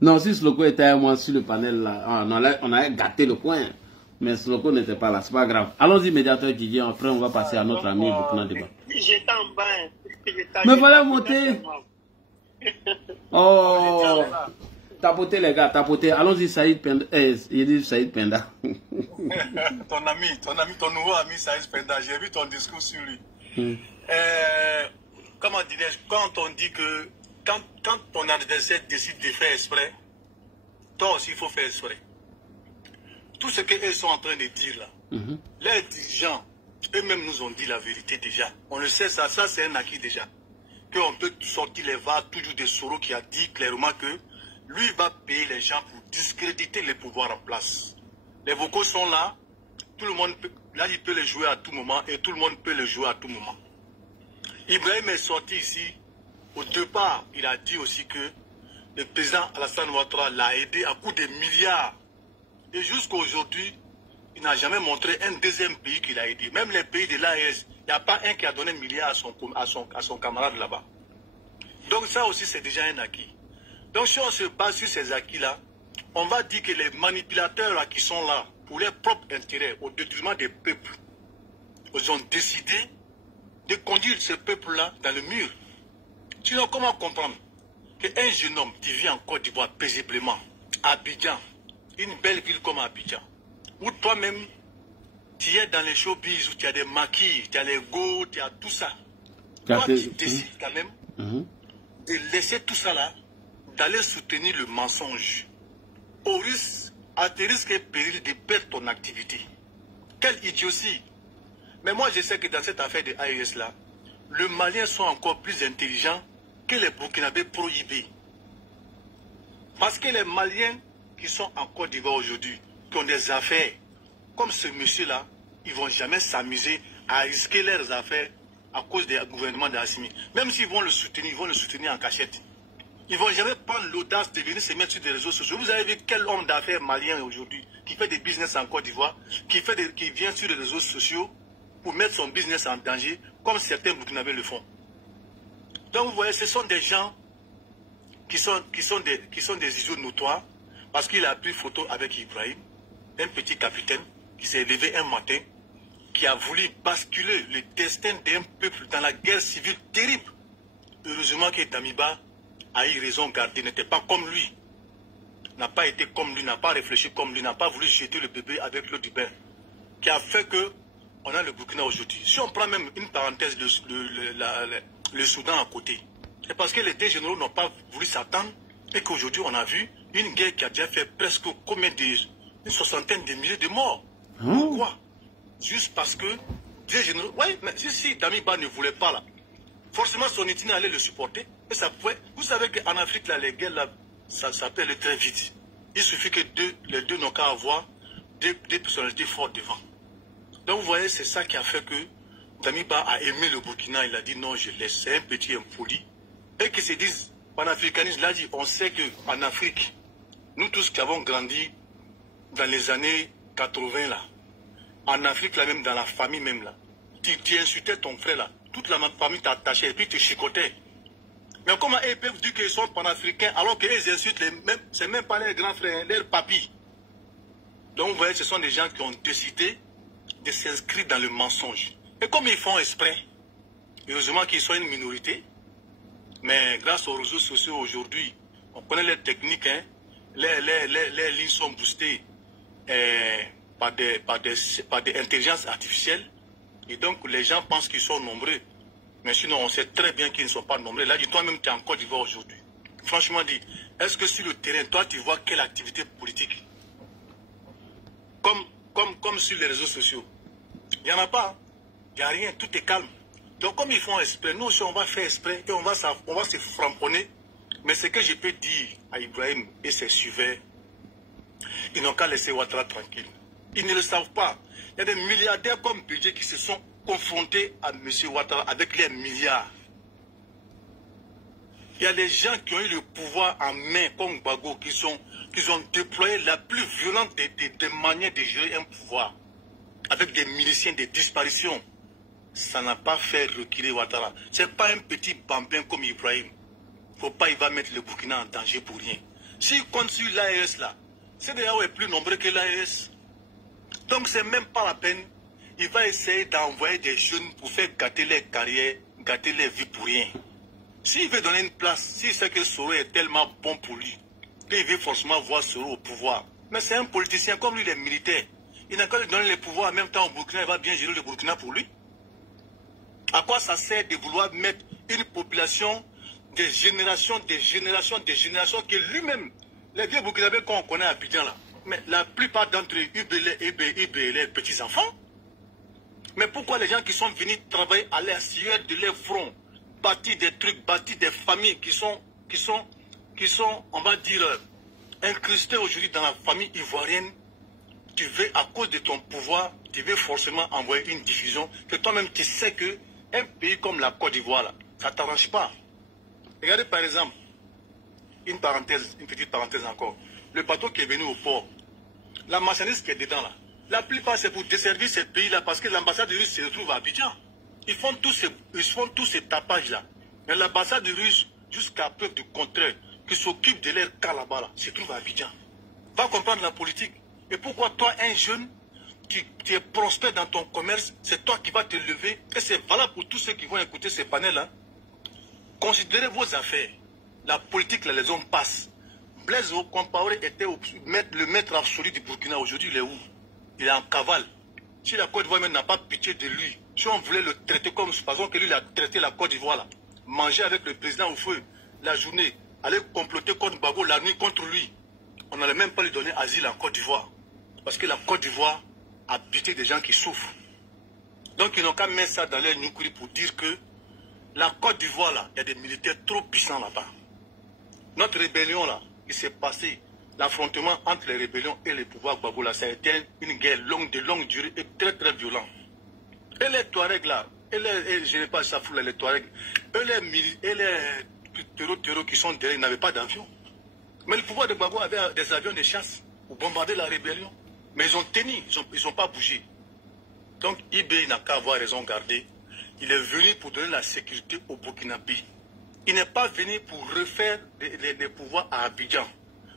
Non, si Sloko était avec moi sur le panel là, on avait gâté le coin. Mais Sloko n'était pas là, c'est pas grave. Allons-y, médiateur Didier, après on va passer à notre ami Burkina débat. J'étais en bas. Mais voilà monter. Oh, tapotez les gars, tapotez. Allons-y, Saïd Penda. Il dit Saïd Penda. ton nouveau ami Saïd Penda, j'ai vu ton discours sur lui. Comment dirais-je, quand on dit que quand ton adversaire décide de faire exprès, toi aussi il faut faire exprès. Tout ce qu'eux sont en train de dire là, les dirigeants, eux-mêmes nous ont dit la vérité déjà. On le sait, ça c'est un acquis déjà. Qu'on peut sortir les VAR toujours de Soro qui a dit clairement que lui va payer les gens pour discréditer les pouvoirs en place. Les vocaux sont là, tout le monde peut, là il peut les jouer à tout moment et tout le monde peut les jouer à tout moment. Ibrahim est sorti ici, au départ il a dit aussi que le président Alassane Ouattara l'a aidé à coup de milliards. Et jusqu'à aujourd'hui, il n'a jamais montré un deuxième pays qu'il a aidé. Même les pays de l'AES, il n'y a pas un qui a donné un milliard à son camarade là-bas. Donc ça aussi, c'est déjà un acquis. Donc si on se base sur ces acquis-là, on va dire que les manipulateurs là, qui sont là, pour leurs propres intérêts, au détriment des peuples, ils ont décidé de conduire ce peuple-là dans le mur. Sinon, comment comprendre? qu'un jeune homme qui vit en Côte d'Ivoire paisiblement, à Abidjan, une belle ville comme Abidjan, où toi-même, tu es dans les showbiz, où tu as des maquis, tu as les go, tu as tout ça. Toi, tu décides quand même de laisser tout ça là, d'aller soutenir le mensonge. À tes risques et périls de perdre ton activité. Quelle idiotie! Mais moi, je sais que dans cette affaire de AES là, les Maliens sont encore plus intelligents que les Burkinabés prohibés. Parce que les Maliens qui sont en Côte d'Ivoire aujourd'hui, qui ont des affaires, comme ce monsieur-là, ils ne vont jamais s'amuser à risquer leurs affaires à cause du gouvernement d'Assimi. Même s'ils vont le soutenir, ils vont le soutenir en cachette. Ils ne vont jamais prendre l'audace de venir se mettre sur des réseaux sociaux. Vous avez vu quel homme d'affaires malien aujourd'hui qui fait des business en Côte d'Ivoire, qui vient sur les réseaux sociaux pour mettre son business en danger, comme certains Burkinabés le font. Donc vous voyez, ce sont des gens qui sont des idiots notoires, parce qu'il a pris photo avec Ibrahim, un petit capitaine qui s'est levé un matin, qui a voulu basculer le destin d'un peuple dans la guerre civile terrible. Heureusement que Damiba a eu raison garder, n'était pas comme lui, n'a pas été comme lui, n'a pas réfléchi comme lui, n'a pas voulu jeter le bébé avec l'eau du bain, qui a fait que on a le Burkina aujourd'hui. Si on prend même une parenthèse, le Soudan à côté, c'est parce que les deux généraux n'ont pas voulu s'attendre et qu'aujourd'hui on a vu une guerre qui a déjà fait presque combien une soixantaine de milliers de morts. Pourquoi? Juste parce que deux généraux... Oui, mais si Damiba ne voulait pas là, forcément son itinéraire allait le supporter et ça pouvait... Vous savez qu'en Afrique, là, les guerres, là, ça peut aller très vite. Il suffit que les deux n'ont qu'à avoir des personnalités fortes devant. Donc vous voyez, c'est ça qui a fait que Damiba a aimé le Burkina. Il a dit non, je laisse, c'est un petit impoli. Et qu'ils se disent, panafricanisme, là, dit, on sait qu'en Afrique, nous tous qui avons grandi dans les années 80 là, en Afrique là même, dans la famille même là, tu insultais ton frère là, toute la famille t'attachait et puis tu chicotais. Mais comment ils peuvent dire qu'ils sont panafricains alors qu'ils insultent c'est même pas leurs grands frères, leurs papis. Donc vous voyez, ce sont des gens qui ont décidé de s'inscrire dans le mensonge. Et comme ils font exprès, heureusement qu'ils sont une minorité, mais grâce aux réseaux sociaux aujourd'hui, on connaît les techniques, hein, les lignes sont boostées par des intelligences artificielles. Et donc les gens pensent qu'ils sont nombreux. Mais sinon on sait très bien qu'ils ne sont pas nombreux. Là, toi-même tu es en Côte d'Ivoire aujourd'hui. Franchement dit, est-ce que sur le terrain, toi tu vois quelle activité politique? Comme sur les réseaux sociaux. Il n'y en a pas. Il n'y a rien, tout est calme. Donc comme ils font exprès, nous aussi on va faire exprès et on va se framponner. Mais ce que je peux dire à Ibrahim et ses suiveurs, ils n'ont qu'à laisser Ouattara tranquille. Ils ne le savent pas. Il y a des milliardaires comme Budget qui se sont confrontés à M. Ouattara avec les milliards. Il y a des gens qui ont eu le pouvoir en main comme Gbagbo qui ont déployé la plus violente des manières de gérer un pouvoir. Avec des miliciens, des disparitions. Ça n'a pas fait reculer Ouattara. Ce n'est pas un petit bambin comme Ibrahim. Faut pas, il va mettre le Burkina en danger pour rien. S'il compte sur l'AES là, c'est déjà plus nombreux que l'AES. Donc c'est même pas la peine. Il va essayer d'envoyer des jeunes pour faire gâter les carrières, gâter les vies pour rien. S'il veut donner une place, s'il sait que Soro est tellement bon pour lui, qu'il veut forcément voir Soro au pouvoir. Mais c'est un politicien comme lui, il est militaire. Il n'a qu'à lui donner les pouvoirs en même temps au Burkina, il va bien gérer le Burkina pour lui. À quoi ça sert de vouloir mettre une population des générations que lui-même, les vieux Burkinabés qu'on connaît à Abidjan là, mais la plupart d'entre eux, les petits-enfants. Mais pourquoi les gens qui sont venus travailler à la sueur de leurs fronts, bâtir des trucs, bâtir des familles qui sont, on va dire, incrustées aujourd'hui dans la famille ivoirienne, tu veux, à cause de ton pouvoir, tu veux forcément envoyer une diffusion que toi-même tu sais que un pays comme la Côte d'Ivoire, là, ça ne t'arrange pas. Regardez par exemple, une petite parenthèse encore. Le bateau qui est venu au port, la marchandise qui est dedans là, la plupart c'est pour desservir ces pays-là parce que l'ambassade russe se retrouve à Abidjan. Ils font tous ces tapages là. Mais l'ambassade russe, jusqu'à preuve du contraire, qui s'occupe de leur cas là-bas, là, se trouve à Abidjan. Va comprendre la politique. Et pourquoi toi, un jeune, tu es prospère dans ton commerce, c'est toi qui vas te lever, et c'est valable pour tous ceux qui vont écouter ces panels-là. Considérez vos affaires. La politique, là, les hommes passent. Blaise Compaoré était le maître absolu du Burkina. Aujourd'hui, il est où? Il est en cavale. Si la Côte d'Ivoire n'a pas pitié de lui, si on voulait le traiter comme par exemple que lui il a traité la Côte d'Ivoire, manger avec le président au feu la journée, aller comploter contre Gbagbo la nuit contre lui, on n'allait même pas lui donner asile en Côte d'Ivoire. Parce que la Côte d'Ivoire a pitié des gens qui souffrent. Donc ils n'ont qu'à mettre ça dans leur Nukuri pour dire que la Côte d'Ivoire, là, il y a des militaires trop puissants là-bas. Notre rébellion, là, il s'est passé, l'affrontement entre les rébellions et les pouvoirs Gbagbo, là, ça a été une guerre de longue durée et très très violente. Et les Touaregs, là, je n'ai pas ça fou, les Touaregs, et les terreaux qui sont derrière, ils n'avaient pas d'avion. Mais le pouvoir de Gbagbo avait des avions de chasse pour bombarder la rébellion. Mais ils ont tenu, ils n'ont pas bougé. Donc IB n'a qu'à avoir raison gardée. Il est venu pour donner la sécurité au Burkinabé. Il n'est pas venu pour refaire les pouvoirs à Abidjan.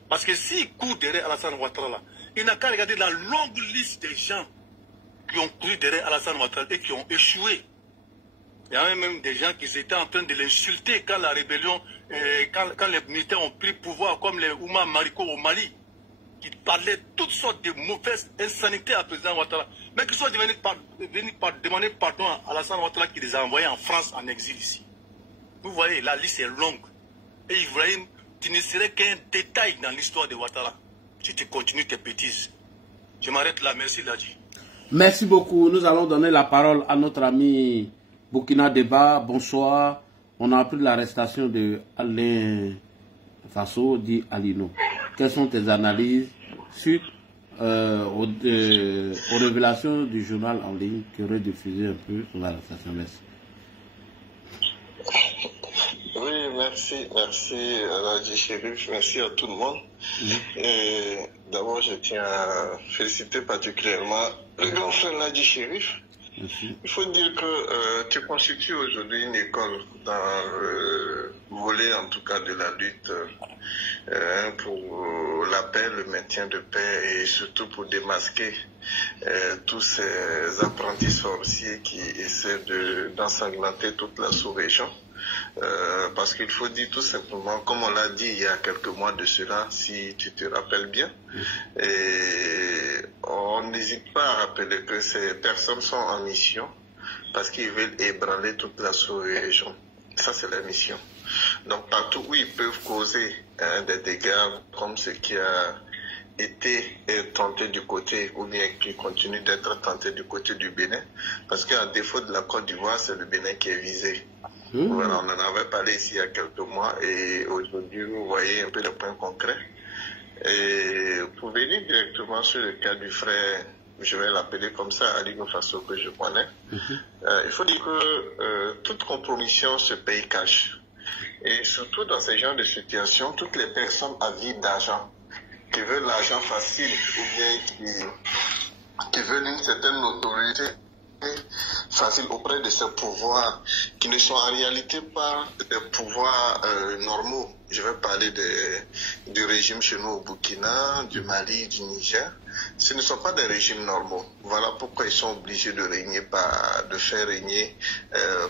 Parce que s'il court derrière Alassane Ouattara, il n'a qu'à regarder la longue liste des gens qui ont couru derrière Alassane Ouattara et qui ont échoué. Il y a même des gens qui étaient en train de l'insulter quand la rébellion, quand les militaires ont pris le pouvoir, comme les Ouma Mariko au Mali. Ils parlaient toutes sortes de mauvaises insanités à président Ouattara. Mais qui sont venus demander pardon à Alassane Ouattara qui les a envoyés en France en exil ici. Vous voyez, la liste est longue. Et Ibrahim, tu ne serais qu'un détail dans l'histoire de Ouattara. Si tu continues tes bêtises. Je m'arrête là. Merci, Ladji. Merci beaucoup. Nous allons donner la parole à notre ami Burkina Débat. Bonsoir. On a appris l'arrestation de Alain Faso, dit Alino. Quelles sont tes analyses suite aux révélations du journal en ligne qui aurait diffusé un peu sur l'arrestation? Merci. Oui, merci Ladji Chérif, merci à tout le monde. D'abord, je tiens à féliciter particulièrement le grand frère Ladji Chérif. Il faut dire que tu constitues aujourd'hui une école dans le volet, en tout cas, de la lutte pour la paix, le maintien de paix et surtout pour démasquer tous ces apprentis sorciers qui essaient d'ensanglanter toute la sous-région. Parce qu'il faut dire tout simplement, comme on l'a dit il y a quelques mois de cela, si tu te rappelles bien, et on n'hésite pas à rappeler que ces personnes sont en mission parce qu'ils veulent ébranler toute la sous-région. Ça, c'est la mission. Donc, partout où ils peuvent causer des dégâts, comme ce qui a été tenté du côté, ou bien qui continue d'être tenté du côté du Bénin, parce qu'à défaut de la Côte d'Ivoire, c'est le Bénin qui est visé. Voilà, on en avait parlé ici il y a quelques mois et aujourd'hui vous voyez un peu le point concret. Et pour venir directement sur le cas du frère, je vais l'appeler comme ça, Ali Faso, que je connais, il faut dire que toute compromission se paye cash. Et surtout dans ce genre de situation, toutes les personnes avides d'argent, qui veulent l'argent facile ou bien qui veulent une certaine notoriété facile auprès de ces pouvoirs qui ne sont en réalité pas des pouvoirs normaux. Je vais parler du régime chez nous au Burkina, du Mali, du Niger. Ce ne sont pas des régimes normaux. Voilà pourquoi ils sont obligés de faire régner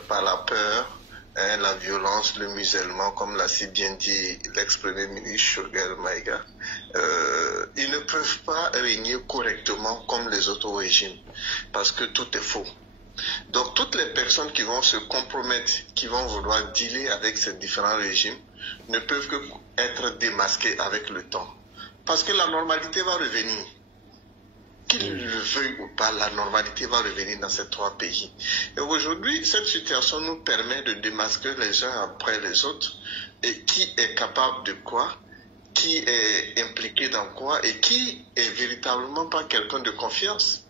par la peur, la violence, le musulman, comme l'a si bien dit l'ex-premier ministre Choguel Maïga. Ils ne peuvent pas régner correctement comme les autres régimes, parce que tout est faux. Donc toutes les personnes qui vont se compromettre, qui vont vouloir dealer avec ces différents régimes, ne peuvent que être démasquées avec le temps. Parce que la normalité va revenir. Qu'il le veuille ou pas, la normalité va revenir dans ces trois pays. Et aujourd'hui, cette situation nous permet de démasquer les uns après les autres, et qui est capable de quoi, qui est impliqué dans quoi, et qui est véritablement pas quelqu'un de confiance.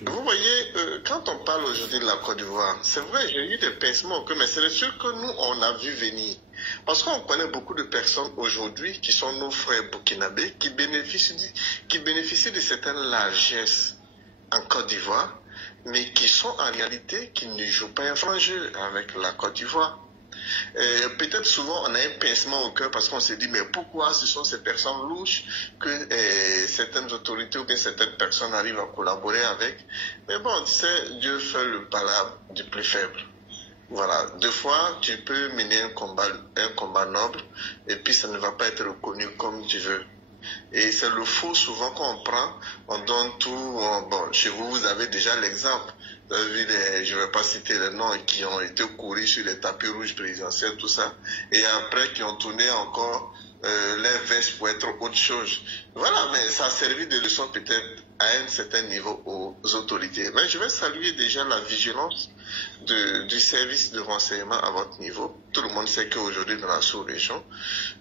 Vous voyez, quand on parle aujourd'hui de la Côte d'Ivoire, c'est vrai, j'ai eu des pincements au cœur, mais c'est sûr que nous, on a vu venir. Parce qu'on connaît beaucoup de personnes aujourd'hui qui sont nos frères burkinabés, qui bénéficient de certaines largesses en Côte d'Ivoire, mais qui sont en réalité, qui ne jouent pas un franc jeu avec la Côte d'Ivoire. Peut-être souvent on a un pincement au cœur parce qu'on se dit mais pourquoi ce sont ces personnes louches que certaines autorités ou bien certaines personnes arrivent à collaborer avec. Mais bon, tu sais, Dieu fait le palabre du plus faible. Voilà, des fois, tu peux mener un combat noble, et puis ça ne va pas être reconnu comme tu veux. Et c'est le faux souvent qu'on prend, on donne tout. Bon, chez vous, vous avez déjà l'exemple. Vous avez vu je ne vais pas citer les noms, qui ont été courus sur les tapis rouges présidentiels, tout ça. Et après, qui ont tourné encore les vestes pour être autre chose. Voilà, mais ça a servi de leçon peut-être à un certain niveau aux autorités. Mais je vais saluer déjà la vigilance du service de renseignement à votre niveau. Tout le monde sait qu'aujourd'hui dans la sous-région,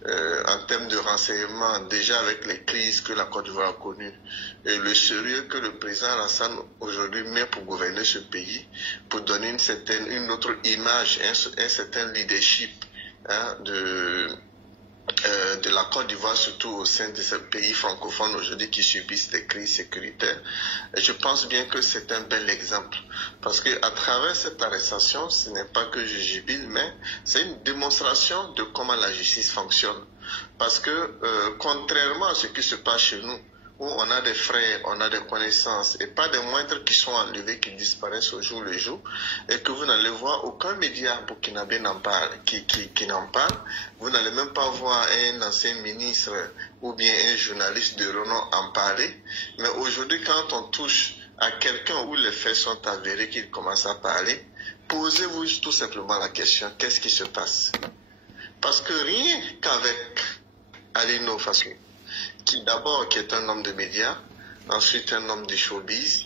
en termes de renseignement, déjà avec les crises que la Côte d'Ivoire a connues, et le sérieux que le président Alassane aujourd'hui met pour gouverner ce pays, pour donner une autre image, un certain leadership de la Côte d'Ivoire, surtout au sein de ces pays francophones aujourd'hui qui subissent des crises sécuritaires. Et je pense bien que c'est un bel exemple. Parce que à travers cette arrestation, ce n'est pas que je jubile, mais c'est une démonstration de comment la justice fonctionne. Parce que contrairement à ce qui se passe chez nous, où on a des frères, on a des connaissances, et pas des moindres qui sont enlevés, qui disparaissent au jour le jour, et que vous n'allez voir aucun média burkinabé n'en parle, qui n'en parle. Vous n'allez même pas voir un ancien ministre ou bien un journaliste de renom en parler. Mais aujourd'hui, quand on touche à quelqu'un où les faits sont avérés, qu'il commence à parler, posez-vous tout simplement la question, qu'est-ce qui se passe? Parce que rien qu'avec Alino Faso, qui est un homme de médias, ensuite un homme de showbiz,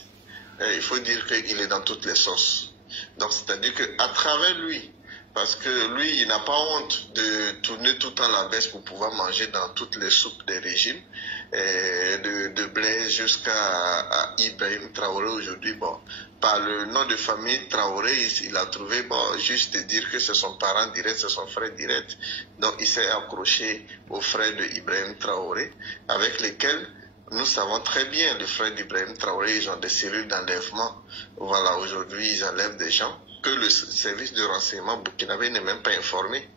il faut dire qu'il est dans toutes les sauces. Donc c'est-à-dire qu'à travers lui, parce que lui, il n'a pas honte de tourner tout le temps la veste pour pouvoir manger dans toutes les soupes des régimes, de Blaise jusqu'à Ibrahim Traoré aujourd'hui. Bon, par le nom de famille Traoré, il a trouvé juste de dire que c'est son parent direct, c'est son frère direct. Donc il s'est accroché aux frères de Ibrahim Traoré, avec lesquels nous savons très bien, les frères d'Ibrahim Traoré, ils ont des cellules d'enlèvement. Voilà, aujourd'hui, ils enlèvent des gens que le service de renseignement burkinabé n'est même pas informé.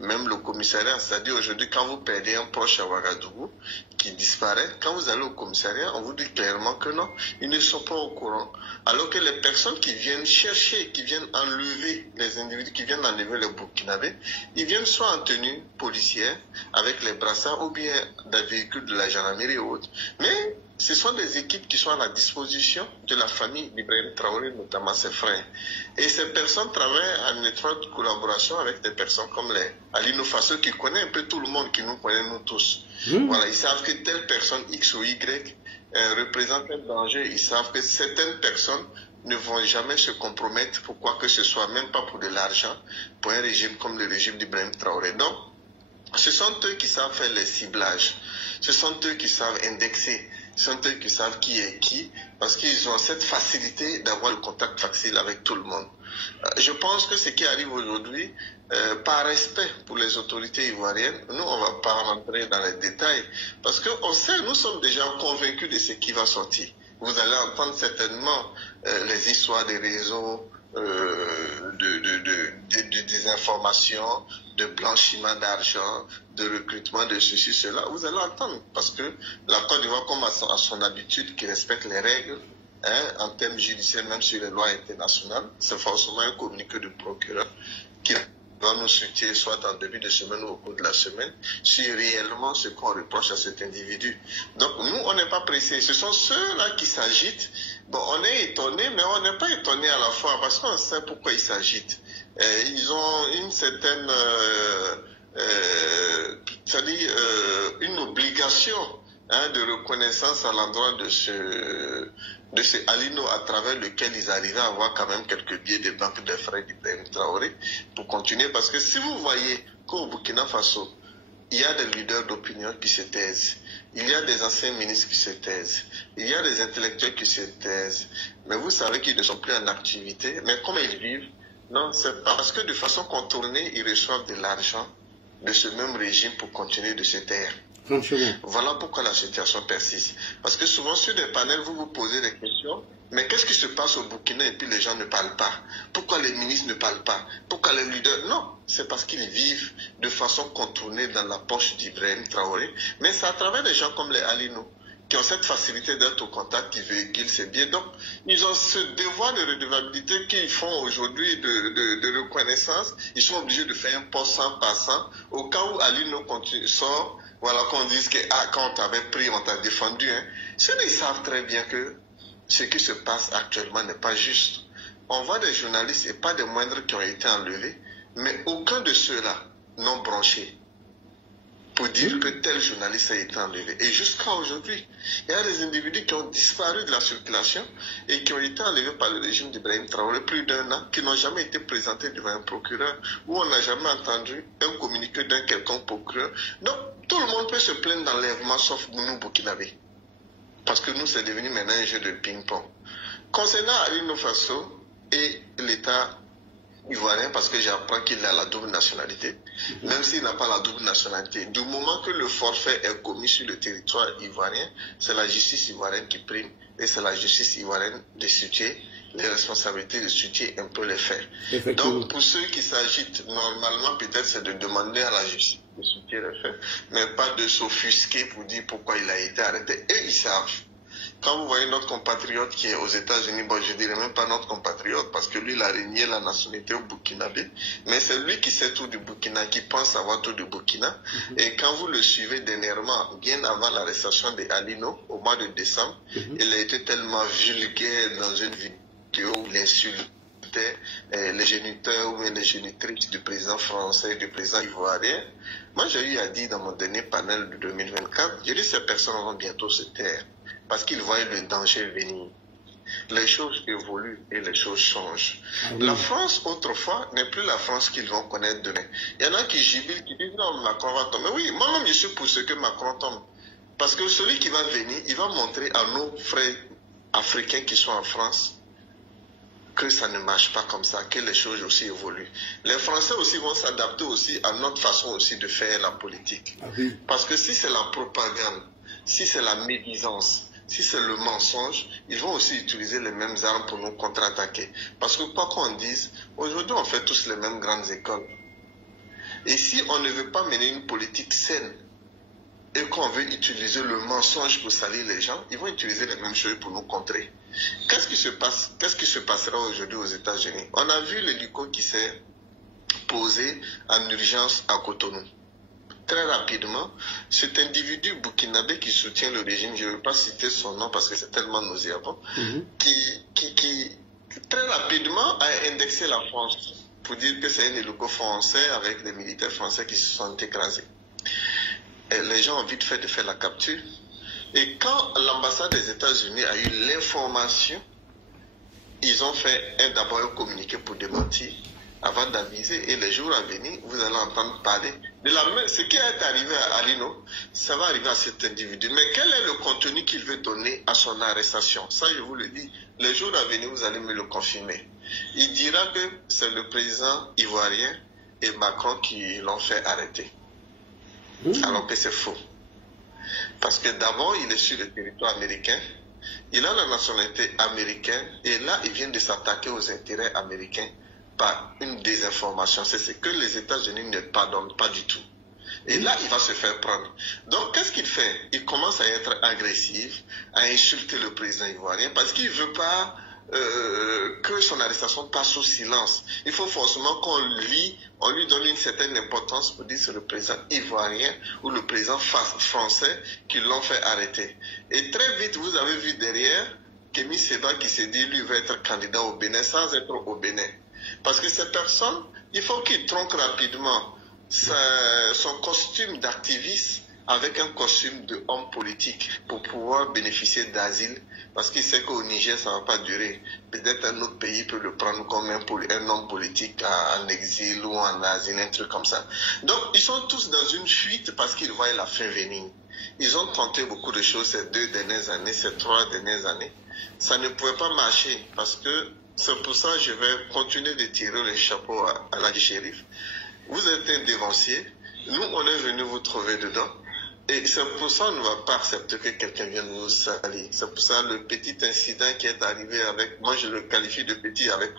Même le commissariat, c'est-à-dire aujourd'hui, quand vous perdez un proche à Ouagadougou qui disparaît, quand vous allez au commissariat, on vous dit clairement que non, ils ne sont pas au courant. Alors que les personnes qui viennent chercher, qui viennent enlever les individus, qui viennent enlever les Burkinabés, ils viennent soit en tenue policière, avec les brassards, ou bien dans des véhicules de la gendarmerie et autres. Mais ce sont des équipes qui sont à la disposition de la famille d'Ibrahim Traoré, notamment ses frères. Et ces personnes travaillent en étroite collaboration avec des personnes comme les Alino Faso, qui connaît un peu tout le monde, qui nous connaît nous tous. Voilà, ils savent que telle personne X ou Y représente un danger. Ils savent que certaines personnes ne vont jamais se compromettre pour quoi que ce soit, même pas pour de l'argent, pour un régime comme le régime d'Ibrahim Traoré. Donc, ce sont eux qui savent faire les ciblages. Ce sont eux qui savent indexer. Ce sont eux qui savent qui est qui, parce qu'ils ont cette facilité d'avoir le contact facile avec tout le monde. Je pense que ce qui arrive aujourd'hui, par respect pour les autorités ivoiriennes, nous, on ne va pas rentrer dans les détails, parce qu'on sait, nous sommes déjà convaincus de ce qui va sortir. Vous allez entendre certainement les histoires des réseaux, de désinformation, de blanchiment d'argent, de recrutement de ceci, cela. Vous allez entendre, parce que la Côte d'Ivoire, comme à son habitude, qui respecte les règles, en termes judiciaires, même sur les lois internationales, c'est forcément un communiqué du procureur qui va nous soutenir soit en début de semaine ou au cours de la semaine, sur réellement ce qu'on reproche à cet individu. Donc nous, on n'est pas pressés. Ce sont ceux-là qui s'agitent. Bon, on est étonnés, mais on n'est pas étonnés à la fois, parce qu'on sait pourquoi ils s'agitent. Ils ont une certaine, c'est-à-dire une obligation de reconnaissance à l'endroit de ce Alino, à travers lequel ils arrivaient à avoir quand même quelques billets de banque des frères d'Ibrahim Traoré pour continuer. Parce que si vous voyez qu'au Burkina Faso, il y a des leaders d'opinion qui se taisent, il y a des anciens ministres qui se taisent, il y a des intellectuels qui se taisent, mais vous savez qu'ils ne sont plus en activité. Mais comment ils vivent? Non, c'est parce que de façon contournée, ils reçoivent de l'argent de ce même régime pour continuer de se taire. Voilà pourquoi la situation persiste. Parce que souvent sur des panels, vous vous posez des questions, mais qu'est-ce qui se passe au Burkina et puis les gens ne parlent pas? Pourquoi les ministres ne parlent pas? Pourquoi les leaders? Non, c'est parce qu'ils vivent de façon contournée dans la poche d'Ibrahim Traoré, mais c'est à travers des gens comme les Alino qui ont cette facilité d'être au contact, qui véhiculent ces biais. Donc, ils ont ce devoir de redevabilité qu'ils font aujourd'hui de reconnaissance. Ils sont obligés de faire un pas 100 par 100 au cas où Alino sort, voilà, qu'on dise que quand on t'avait pris, on t'a défendu. Hein. Ceux-là, ils savent très bien que ce qui se passe actuellement n'est pas juste. On voit des journalistes, et pas des moindres, qui ont été enlevés, mais aucun de ceux-là n'ont branché pour dire que tel journaliste a été enlevé. Et jusqu'à aujourd'hui, il y a des individus qui ont disparu de la circulation et qui ont été enlevés par le régime d'Ibrahim Traoré plus d'1 an, qui n'ont jamais été présentés devant un procureur, où on n'a jamais entendu un communiqué d'un quelconque procureur. Donc, tout le monde peut se plaindre d'enlèvement, sauf nous, Burkinabés. Parce que nous, c'est devenu maintenant un jeu de ping-pong. Concernant Alino Faso et l'État ivoirien, parce que j'apprends qu'il a la double nationalité, même s'il n'a pas la double nationalité, du moment que le forfait est commis sur le territoire ivoirien, c'est la justice ivoirienne qui prime, et c'est la justice ivoirienne de situer les responsabilités, de situer un peu les faits. Donc, pour ceux qui s'agitent, normalement, peut-être c'est de demander à la justice de situer les faits, mais pas de s'offusquer pour dire pourquoi il a été arrêté. Et ils savent. Quand vous voyez notre compatriote qui est aux États-Unis, bon, je dirais même pas notre compatriote, parce que lui, il a régné la nationalité au Burkinabé, mais c'est lui qui sait tout du Burkina, qui pense savoir tout du Burkina. Et quand vous le suivez dernièrement, bien avant l'arrestation de Alino, au mois de décembre, il a été tellement vulgaire dans une vidéo où il insultait les géniteurs ou les génitrices du président français et du président ivoirien. Moi, j'ai eu à dire dans mon dernier panel de 2024, j'ai dit ces personnes vont bientôt se taire, parce qu'ils voient le danger venir. Les choses évoluent et les choses changent. La France, autrefois, n'est plus la France qu'ils vont connaître demain. Il y en a qui jubilent, qui disent non, Macron va tomber. Oui, moi-même, je suis pour ce que Macron tombe. Parce que celui qui va venir, il va montrer à nos frères africains qui sont en France que ça ne marche pas comme ça, que les choses aussi évoluent. Les Français aussi vont s'adapter aussi à notre façon aussi de faire la politique. Parce que si c'est la propagande, si c'est la médisance, si c'est le mensonge, ils vont aussi utiliser les mêmes armes pour nous contre-attaquer. Parce que quoi qu'on dise, aujourd'hui on fait tous les mêmes grandes écoles. Et si on ne veut pas mener une politique saine, et qu'on veut utiliser le mensonge pour salir les gens, ils vont utiliser les mêmes choses pour nous contrer. Qu'est-ce qui se passe? Qu'est-ce qui se passera aujourd'hui aux États-Unis? On a vu l'hélico qui s'est posé en urgence à Cotonou. Très rapidement, cet individu burkinabé qui soutient le régime, je ne veux pas citer son nom parce que c'est tellement nauséabond, qui très rapidement a indexé la France pour dire que c'est un hélico français avec des militaires français qui se sont écrasés. Et les gens ont vite fait de faire la capture. Et quand l'ambassade des États-Unis a eu l'information, ils ont fait d'abord un communiqué pour démentir avant d'aviser. Et les jours à venir, vous allez entendre parler de ce qui est arrivé à Alino, ça va arriver à cet individu. Mais quel est le contenu qu'il veut donner à son arrestation? Ça, je vous le dis, les jours à venir, vous allez me le confirmer. Il dira que c'est le président ivoirien et Macron qui l'ont fait arrêter. Alors que c'est faux. Parce que d'abord, il est sur le territoire américain, il a la nationalité américaine, et là, il vient de s'attaquer aux intérêts américains par une désinformation. C'est ce que les États-Unis ne pardonnent pas du tout. Et là, il va se faire prendre. Donc, qu'est-ce qu'il fait? Il commence à être agressif, à insulter le président ivoirien, parce qu'il ne veut pas que son arrestation passe sous silence. Il faut forcément on lui donne une certaine importance pour dire que c'est le président ivoirien ou le président français qui l'ont fait arrêter. Et très vite, vous avez vu derrière Kémy Séba qui s'est dit lui va être candidat au Bénin sans être au Bénin. Parce que cette personne, il faut qu'il tronque rapidement son costume d'activiste avec un costume d'homme politique pour pouvoir bénéficier d'asile, parce qu'il sait qu'au Niger, ça ne va pas durer. Peut-être un autre pays peut le prendre comme un homme politique en exil ou en asile, un truc comme ça. Donc, ils sont tous dans une fuite parce qu'ils voient la fin venir. Ils ont tenté beaucoup de choses ces 2 dernières années, ces 3 dernières années. Ça ne pouvait pas marcher, parce que c'est pour ça que je vais continuer de tirer le chapeau à l'Adi Chérif. Vous êtes un dévancier, nous, on est venu vous trouver dedans. Et c'est pour ça qu'on ne va pas accepter que quelqu'un vienne nous salir. C'est pour ça le petit incident qui est arrivé avec, moi je le qualifie de petit avec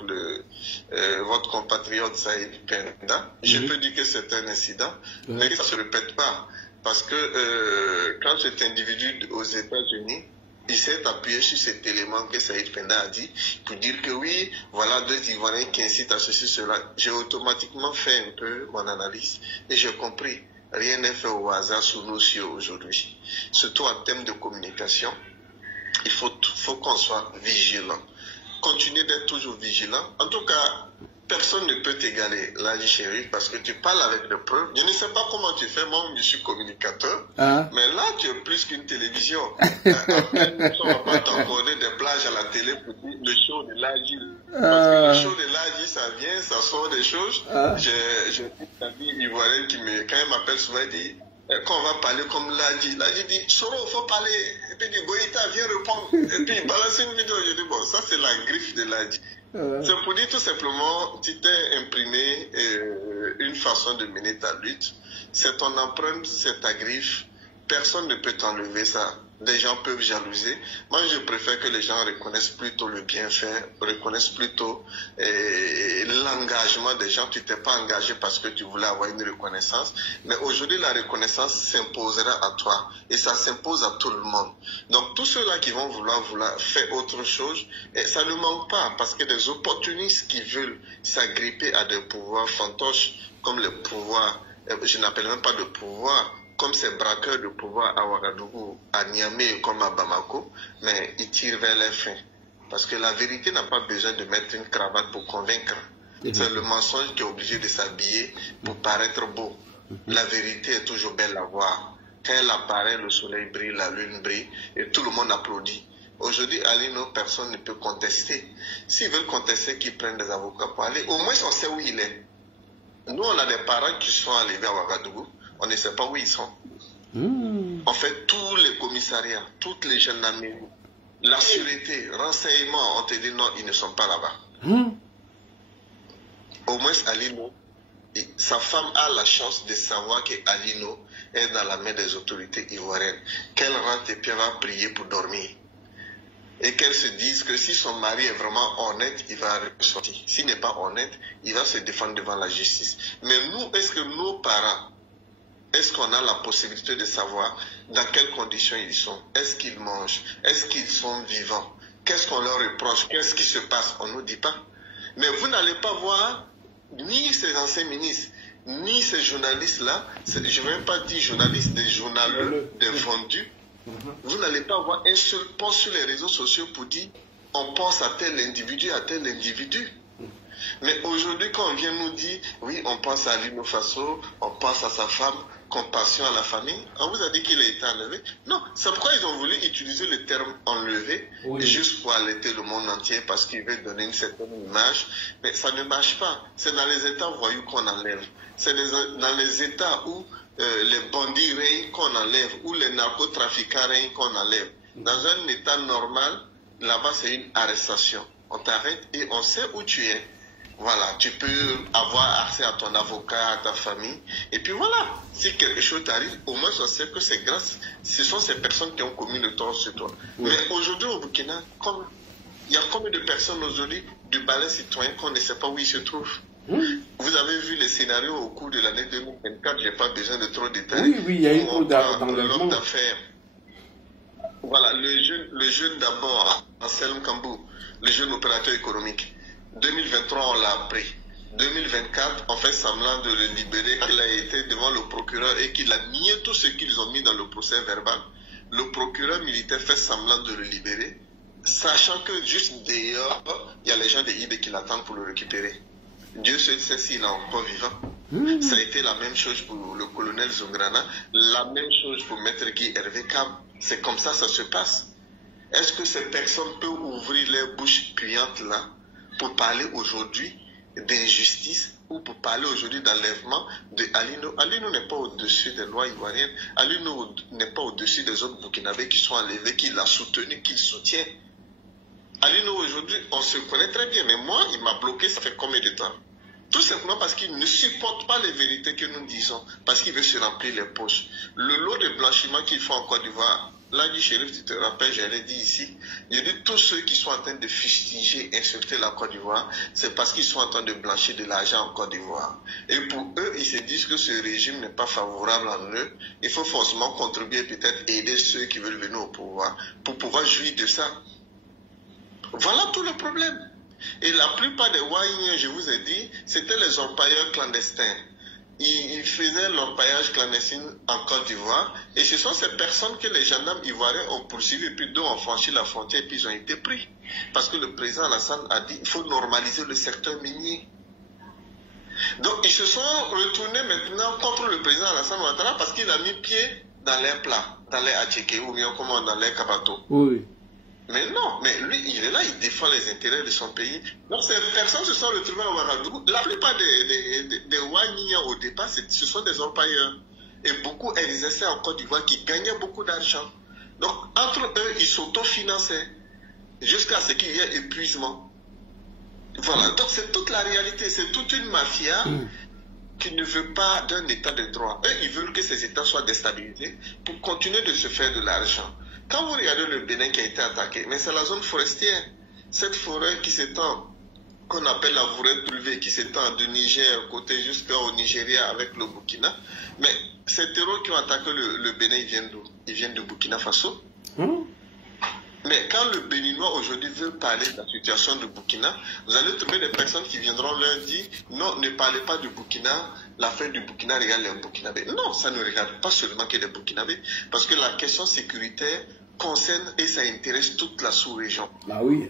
votre compatriote Saïd Penda. Je peux dire que c'est un incident, mais que ça ne se répète pas. Parce que quand cet individu aux États-Unis, il s'est appuyé sur cet élément que Saïd Penda a dit pour dire que oui, voilà deux Ivoiriens qui incitent à ceci, cela. J'ai automatiquement fait un peu mon analyse et j'ai compris. Rien n'est fait au hasard sous nos cieux aujourd'hui. Surtout en termes de communication, il faut qu'on soit vigilant. Continuer d'être toujours vigilant. En tout cas, personne ne peut t'égaler, Ladji Chérif, parce que tu parles avec des preuves. Je ne sais pas comment tu fais, moi je suis communicateur, mais là tu es plus qu'une télévision. On ne va pas t'accorder des plages à la télé pour dire le show de Ladji. Parce que le show de Ladji, ça vient, ça sort des choses. J'ai une amie ivoirienne qui quand elle m'appelle souvent, elle dit, quand on va parler comme Ladji dit, Soro, il faut parler. Et puis il dit, Goïta, viens répondre. Et puis il balance une vidéo, je dis, bon, ça c'est la griffe de Ladji. C'est pour dire tout simplement, tu t'es imprimé une façon de mener ta lutte. C'est ton empreinte, c'est ta griffe. Personne ne peut t'enlever ça. Les gens peuvent jalouser. Moi, je préfère que les gens reconnaissent plutôt le bienfait, reconnaissent plutôt l'engagement des gens. Tu t'es pas engagé parce que tu voulais avoir une reconnaissance. Mais aujourd'hui, la reconnaissance s'imposera à toi. Et ça s'impose à tout le monde. Donc, tous ceux-là qui vont vouloir faire autre chose, et ça ne manque pas. Parce que des opportunistes qui veulent s'agripper à des pouvoirs fantoches, comme le pouvoir, je n'appelle même pas de pouvoir, comme ces braqueurs de pouvoir à Ouagadougou, à Niamey comme à Bamako, mais ils tirent vers les fins. Parce que la vérité n'a pas besoin de mettre une cravate pour convaincre. C'est le mensonge qui est obligé de s'habiller pour paraître beau. La vérité est toujours belle à voir. Quand elle apparaît, le soleil brille, la lune brille, et tout le monde applaudit. Aujourd'hui, Alino, personne ne peut contester. S'ils veulent contester, qu'ils prennent des avocats pour aller. Au moins, on sait où il est. Nous, on a des parents qui sont enlevés à Ouagadougou. On ne sait pas où ils sont. En fait, tous les commissariats, toutes les gendarmeries, la sûreté, renseignements, on te dit non, ils ne sont pas là-bas. Au moins, Alino, sa femme a la chance de savoir que Alino est dans la main des autorités ivoiriennes. Qu'elle rentre et puis elle va prier pour dormir. Et qu'elle se dise que si son mari est vraiment honnête, il va ressortir. S'il n'est pas honnête, il va se défendre devant la justice. Mais nous, est-ce que nos parents, est-ce qu'on a la possibilité de savoir dans quelles conditions ils sont? Est-ce qu'ils mangent? Est-ce qu'ils sont vivants? Qu'est-ce qu'on leur reproche? Qu'est-ce qui se passe? On ne nous dit pas. Mais vous n'allez pas voir ni ces anciens ministres, ni ces journalistes-là, je ne vais même pas dire journalistes, des journaleux, des vendus. Vous n'allez pas voir un seul post sur les réseaux sociaux pour dire on pense à tel individu, à tel individu. Mais aujourd'hui, quand on vient nous dire, oui, on pense à Alino Faso, on pense à sa femme, compassion à la famille, on vous a dit qu'il a été enlevé. Non, c'est pourquoi ils ont voulu utiliser le terme enlevé, juste pour alerter le monde entier, parce qu'ils veulent donner une certaine image. Mais ça ne marche pas. C'est dans les États voyous qu'on enlève. C'est dans les États où les bandits règnent qu'on enlève, où les narcotrafiquants règnent qu'on enlève. Dans un État normal, là-bas, c'est une arrestation. On t'arrête et on sait où tu es. Voilà, tu peux avoir accès à ton avocat, à ta famille. Et puis voilà, si quelque chose t'arrive, au moins on sait que c'est grâce, ce sont ces personnes qui ont commis le tort sur toi. Mais aujourd'hui au Burkina, il y a combien de personnes aujourd'hui du balai citoyen qu'on ne sait pas où ils se trouvent? Vous avez vu les scénarios au cours de l'année 2024, je n'ai pas besoin de trop détailler. Oui, il y a eu trop l'homme d'affaires. Voilà, le jeune d'abord, Anselme Kambou, le jeune opérateur économique. 2023, on l'a appris. 2024, on fait semblant de le libérer. Il a été devant le procureur et qu'il a nié tout ce qu'ils ont mis dans le procès verbal. Le procureur militaire fait semblant de le libérer, sachant que juste dehors, il y a les gens de IB qui l'attendent pour le récupérer. Dieu seul sait s'il est encore vivant. Ça a été la même chose pour le colonel Zongrana, la même chose pour Maître Guy Hervé Cam. C'est comme ça se passe. Est-ce que ces personnes peuvent ouvrir les bouches puantes là pour parler aujourd'hui d'injustice ou pour parler aujourd'hui d'enlèvement de Alino? Alino n'est pas au-dessus des lois ivoiriennes. Alino n'est pas au-dessus des autres Burkinabés qui sont enlevés, qui l'a soutenu, qui le soutient. Alino aujourd'hui, on se connaît très bien, mais moi, il m'a bloqué, ça fait combien de temps? Tout simplement parce qu'il ne supporte pas les vérités que nous disons, parce qu'il veut se remplir les poches. Le lot de blanchiment qu'il faut en Côte d'Ivoire, là du shérif, tu te rappelles, j'allais dire ici, j'ai dit tous ceux qui sont en train de fustiger, insulter la Côte d'Ivoire, c'est parce qu'ils sont en train de blanchir de l'argent en Côte d'Ivoire. Et pour eux, ils se disent que ce régime n'est pas favorable en eux. Il faut forcément contribuer, peut-être aider ceux qui veulent venir au pouvoir, pour pouvoir jouir de ça. Voilà tout le problème. Et la plupart des Wahiniens, je vous ai dit, c'était les orpailleurs clandestins. Ils faisaient l'orpaillage clandestin en Côte d'Ivoire. Et ce sont ces personnes que les gendarmes ivoiriens ont poursuivis, et puis d'où ont franchi la frontière, et puis ils ont été pris. Parce que le président Alassane a dit qu'il faut normaliser le secteur minier. Donc ils se sont retournés maintenant contre le président Alassane Ouattara parce qu'il a mis pied dans les plats, dans les attiqués, ou bien comment dans les kabato. Oui. Mais non, mais lui, il est là, il défend les intérêts de son pays. Donc ces personnes se sont retrouvées à Ouagadougou. La plupart des Wahiniens au départ, ce sont des orpailleurs. Et beaucoup exerçaient en Côte d'Ivoire qui gagnaient beaucoup d'argent. Donc entre eux, ils s'autofinançaient jusqu'à ce qu'il y ait épuisement. Voilà, donc c'est toute la réalité, c'est toute une mafia qui ne veut pas d'un état de droit. Eux, ils veulent que ces états soient déstabilisés pour continuer de se faire de l'argent. Quand vous regardez le Bénin qui a été attaqué, mais c'est la zone forestière. Cette forêt qui s'étend, qu'on appelle la forêt privée, qui s'étend du Niger côté jusqu'au Nigeria avec le Burkina. Mais ces terreaux qui ont attaqué le Bénin, ils viennent d'où? Ils viennent de Burkina Faso. Mais quand le Béninois aujourd'hui veut parler de la situation de Burkina, vous allez trouver des personnes qui viendront leur dire non, ne parlez pas du Burkina, l'affaire du Burkina regarde les Burkinabés. Non, ça ne regarde pas seulement que les Burkinabés, parce que la question sécuritaire concerne et ça intéresse toute la sous-région. Ah oui.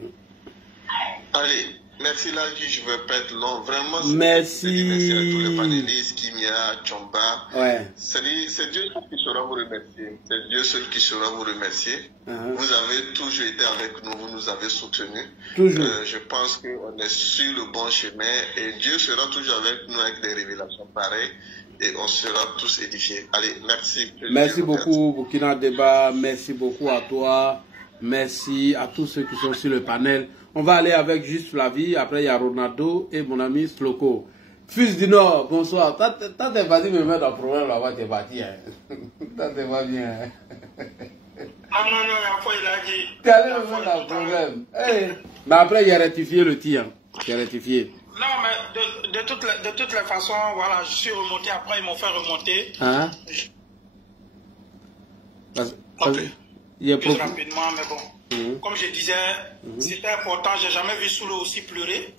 Allez, merci Lagi, je ne veux pas être long. Vraiment, merci. Merci à tous les panélistes, Kimia, Chomba. Ouais. C'est Dieu qui saura vous remercier. C'est Dieu seul qui saura vous remercier. Vous avez toujours été avec nous, vous nous avez soutenus. Toujours. Je pense qu'on est sur le bon chemin et Dieu sera toujours avec nous avec des révélations pareilles. Et on sera tous édifiés. Allez, merci. Merci beaucoup, Burkina Débat. Merci beaucoup à toi. Merci à tous ceux qui sont sur le panel. On va aller avec Juste Flavie. Après, il y a Ronaldo et mon ami Sloko. Fils du Nord, bonsoir. T'as t'es parti me mettre en problème là-bas, t'es parti. T'as t'es pas bien. Ah non, la fois il a dit. T'es allé me mettre en problème. Hey. Mais après, il a rectifié le tir. Il a rectifié. Non, mais de toutes les façons, voilà, je suis remonté. Après, ils m'ont fait remonter. Hein? Ok. Il est plus rapidement, mais bon. Comme je disais, c'était important. J'ai jamais vu Soulou aussi pleurer.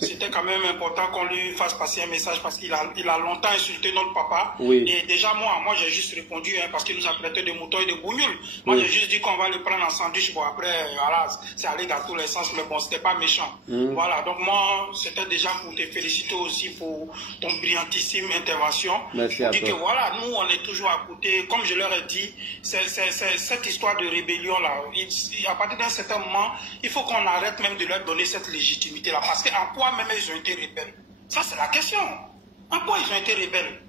C'était quand même important qu'on lui fasse passer un message parce qu'il a longtemps insulté notre papa. Oui. Et déjà, moi j'ai juste répondu parce qu'il nous a prêté des moutons et des bougnoules. Moi, j'ai juste dit qu'on va le prendre en sandwich. Bon, après, voilà, c'est allé dans tous les sens, mais bon, c'était pas méchant. Voilà, donc moi, c'était déjà pour te féliciter aussi pour ton brillantissime intervention. Merci à toi. Que voilà, nous, on est toujours à côté. Comme je leur ai dit, c'est cette histoire de rébellion-là. À partir d'un certain moment, il faut qu'on arrête même de leur donner cette légitimité-là. Parce qu'en quoi même ils ont été rebelles? Ça, c'est la question. En quoi ils ont été rebelles?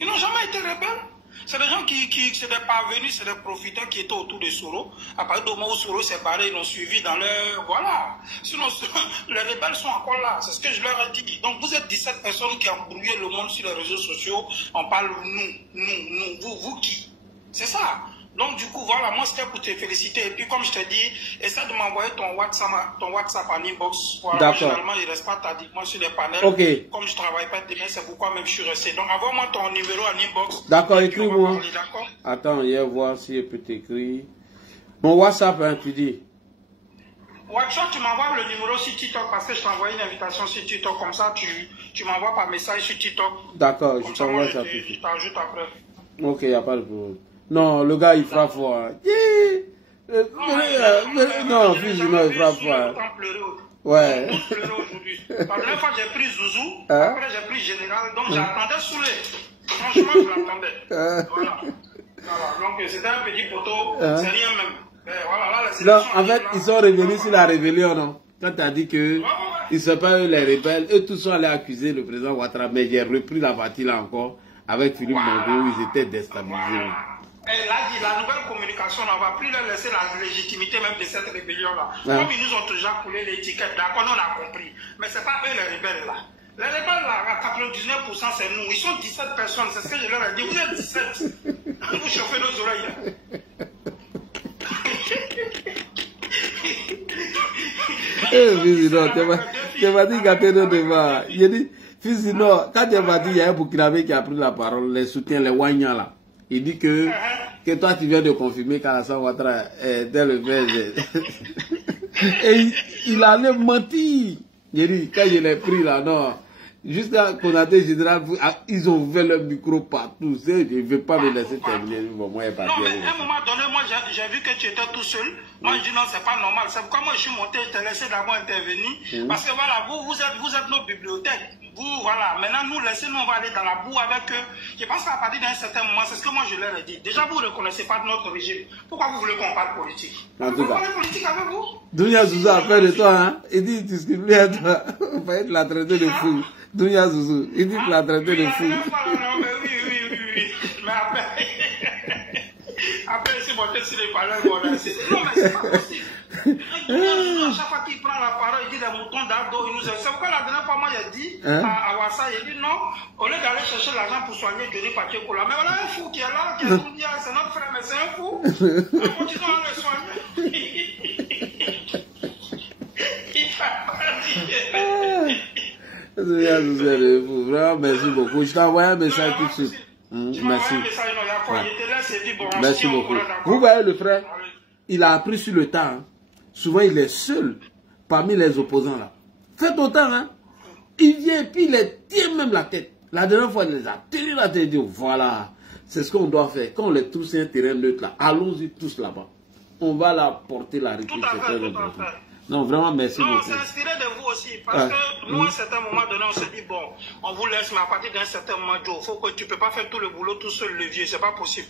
Ils n'ont jamais été rebelles. C'est des gens c'est des parvenus, c'est des profiteurs qui étaient autour de Soro. À partir du moment où Soro s'est barré, ils l'ont suivi dans leur... Voilà. Sinon, les rebelles sont encore là. C'est ce que je leur ai dit. Donc, vous êtes 17 personnes qui ont brouillé le monde sur les réseaux sociaux. On parle nous, vous qui? C'est ça. Donc du coup, voilà, moi c'était pour te féliciter. Et puis comme je t'ai dit, essaie de m'envoyer ton WhatsApp en inbox. Voilà, généralement, il ne reste pas tardivement sur les panels. Okay. Comme je ne travaille pas demain, c'est pourquoi même je suis resté. Donc envoie-moi ton numéro en inbox. D'accord, écris-moi. Attends, je vais voir si je peux t'écrire. Mon WhatsApp, hein, tu dis. WhatsApp, tu m'envoies le numéro sur TikTok parce que je t'envoie une invitation sur TikTok. Comme ça, tu m'envoies par message sur TikTok. D'accord, je t'envoie ça. Je t'ajoute après. Ok, il n'y a pas de problème. Non, le gars, il frappe fort. Hein. Non, fils, non, il frappe fort. Ouais. La dernière fois, j'ai pris Zouzou, après j'ai pris Général, donc j'attendais Soulé. Franchement, je l'attendais. Voilà. Donc, c'était un petit poteau, c'est rien même. Voilà, là, non, en fait, ils sont revenus sur la rébellion, non? Quand tu as dit que ils ne sont pas eux les rebelles, eux tous sont allés accuser le président Ouattara, mais j'ai repris la partie là encore avec Philippe Mango, ils étaient déstabilisés. Elle a dit, la nouvelle communication, on ne va plus leur laisser la légitimité même de cette rébellion-là. Comme ils nous ont déjà coulé l'étiquette, d'accord, on a compris. Mais ce n'est pas eux les rebelles là. Les rebelles là, à 99%, c'est nous. Ils sont 17 personnes, c'est ce que je leur ai dit. Vous êtes 17. Vous chauffez nos oreilles. Fils du Nord, tu m'as dit qu'à tes deux devant. J'ai dit, Fils du Nord, quand tu m'as dit, il y a un Burkinabé qui a pris la parole, les soutiens, les Wagnan là. Il dit que toi tu viens de confirmer qu'Alassane Ouattara était le verge. Et il allait mentir. J'ai dit, quand je l'ai pris là, non. Jusqu'à Konaté Général, ils ont ouvert le micro partout. Je ne vais pas me laisser terminer. Bon, moi, non, mais à un moment donné, moi, j'ai vu que tu étais tout seul. Moi, je dis non, c'est pas normal. C'est pourquoi moi, je suis monté, je t'ai laissé d'abord intervenir. Parce que voilà, vous êtes nos bibliothèques. Vous, voilà. Maintenant, nous, laissez-nous, on va aller dans la boue avec eux. Je pense qu'à partir d'un certain moment, c'est ce que moi, je leur ai dit. Déjà, vous ne reconnaissez pas notre régime. Pourquoi vous voulez qu'on parle politique? En tout cas. Vous parlez politique avec vous? Dounia Zouzou a peur de toi, hein. Il dit, tu discutes plus à toi. On va être la traité de fou. Dounia Zouzou, il dit que la traité de fou. Non, mais oui. Mais après, c'est monté sur les paroles. Non, mais c'est pas possible. À chaque fois qu'il prend la parole, il dit les moutons d'Ardo, il nous aime. C'est pourquoi la dernière fois, moi, j'ai dit à Wassa, il dit non, au lieu d'aller chercher l'argent pour soigner Johnny Pacheco-là, mais voilà un fou qui est là, qui est Dounia, c'est notre frère, mais c'est un fou. Continuons à le soigner. Il fait partie. Vraiment, merci beaucoup. Je t'ai envoyé un message tout de suite. Merci. Merci beaucoup. Vous voyez le frère, il a appris sur le temps. Hein. Souvent, il est seul parmi les opposants là. Faites autant, hein. Il vient et puis il les tient même la tête. La dernière fois, il les a tiré la tête et dit, voilà, c'est ce qu'on doit faire. Quand on les trouve sur un terrain neutre là, allons-y tous là-bas. On va la porter la République. Non, vraiment, merci beaucoup. Non, c'est inspiré de vous aussi. Parce que nous, à un certain moment donné, on se dit, bon, on vous laisse, mais à partir d'un certain moment, Joe, faut que tu ne peux pas faire tout le boulot tout seul, le vieux, c'est pas possible.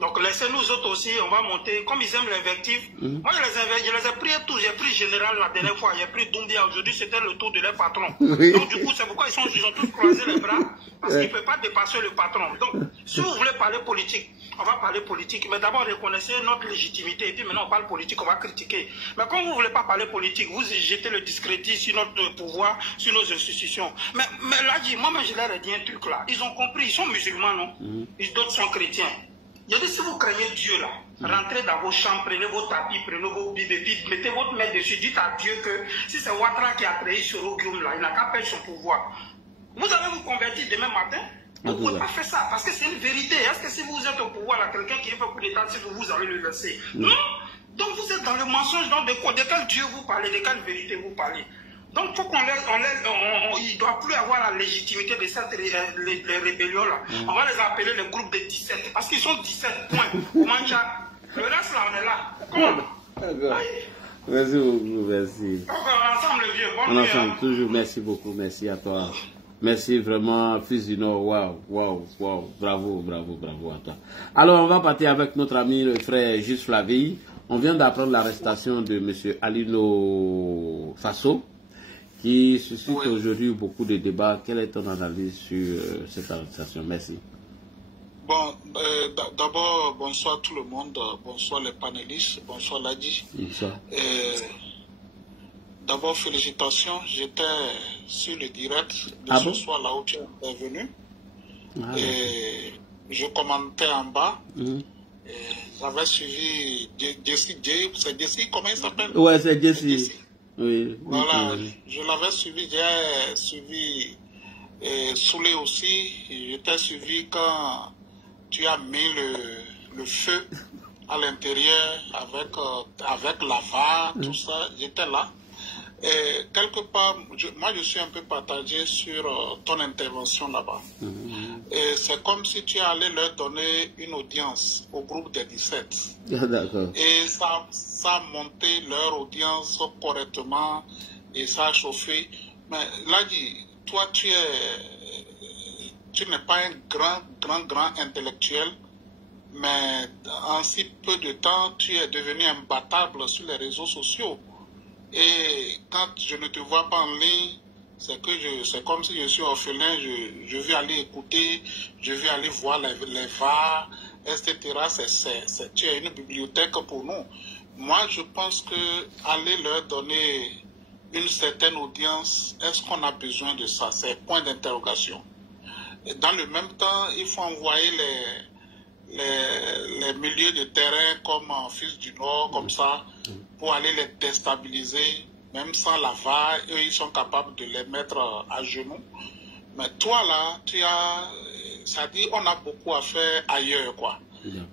Donc, laissez-nous autres aussi, on va monter. Comme ils aiment l'invectif, moi, je les ai pris tous. J'ai pris Général la dernière fois, j'ai pris Doumbia. Aujourd'hui, c'était le tour de leur patron. Donc, du coup, c'est pourquoi ils ont tous croisé les bras, parce qu'ils ne peuvent pas dépasser le patron. Donc, si vous voulez parler politique, on va parler politique, mais d'abord, reconnaissez notre légitimité. Et puis maintenant, on parle politique, on va critiquer. Mais quand vous ne voulez pas parler politique, vous jetez le discrédit sur notre pouvoir, sur nos institutions. Mais là, moi, je leur ai dit un truc là. Ils ont compris, ils sont musulmans, non? D'autres sont chrétiens. Il a dit, si vous craignez Dieu là, rentrez dans vos chambres, prenez vos tapis, prenez vos bibles, et puis mettez votre main dessus, dites à Dieu que si c'est Ouattara qui a créé ce roguium là, il n'a qu'à perdre son pouvoir. Vous allez vous convertir demain matin? Vous ne pouvez pas faire ça, parce que c'est une vérité. Est-ce que si vous êtes au pouvoir, là, quelqu'un qui fait coup d'état, si vous allez le laisser? Non. Donc vous êtes dans le mensonge, donc de quel Dieu vous parlez, de quelle vérité vous parlez? Donc il faut qu'on il ne doit plus avoir la légitimité de cette les rébellions là. On va les appeler le groupe de 17, parce qu'ils sont 17 points. Le reste là, on est là. Comment? Merci beaucoup, merci. Ensemble, le vieux. On ensemble, toujours, merci beaucoup, merci à toi. Merci vraiment, Fils du Nord, waouh, bravo à toi. Alors, on va partir avec notre ami, le frère Juste Flavie. On vient d'apprendre l'arrestation de M. Alino Faso, qui suscite aujourd'hui beaucoup de débats. Quelle est ton analyse sur cette arrestation? Merci. Bon, d'abord, bonsoir tout le monde, bonsoir les panélistes, bonsoir Ladi. D'abord, félicitations, j'étais sur le direct de ce soir là où tu es intervenu. Et je commentais en bas. J'avais suivi Jessie, c'est Jessie, comment il s'appelle? Ouais, c'est Jessie. Oui. Voilà, je l'avais suivi, j'ai suivi Soulé aussi. Je t'ai suivi quand tu as mis le feu à l'intérieur avec la VAR, tout ça. J'étais là. Et quelque part, moi je suis un peu partagé sur ton intervention là-bas. Et c'est comme si tu allais leur donner une audience au groupe des 17. D'accord. Et ça a monté leur audience correctement et ça a chauffé. Mais là, toi, tu n'es pas un grand intellectuel, mais en si peu de temps, tu es devenu imbattable sur les réseaux sociaux. Et quand je ne te vois pas en ligne, c'est comme si je suis orphelin, je vais aller écouter, je vais aller voir les VAR, etc. Tu es une bibliothèque pour nous. Moi, je pense que aller leur donner une certaine audience, est-ce qu'on a besoin de ça? C'est un point d'interrogation. Dans le même temps, il faut envoyer les milieux de terrain comme Fils du Nord, comme ça, pour aller les déstabiliser, même sans la VAR, eux, ils sont capables de les mettre à genoux. Mais toi, là, ça dit, on a beaucoup à faire ailleurs, quoi.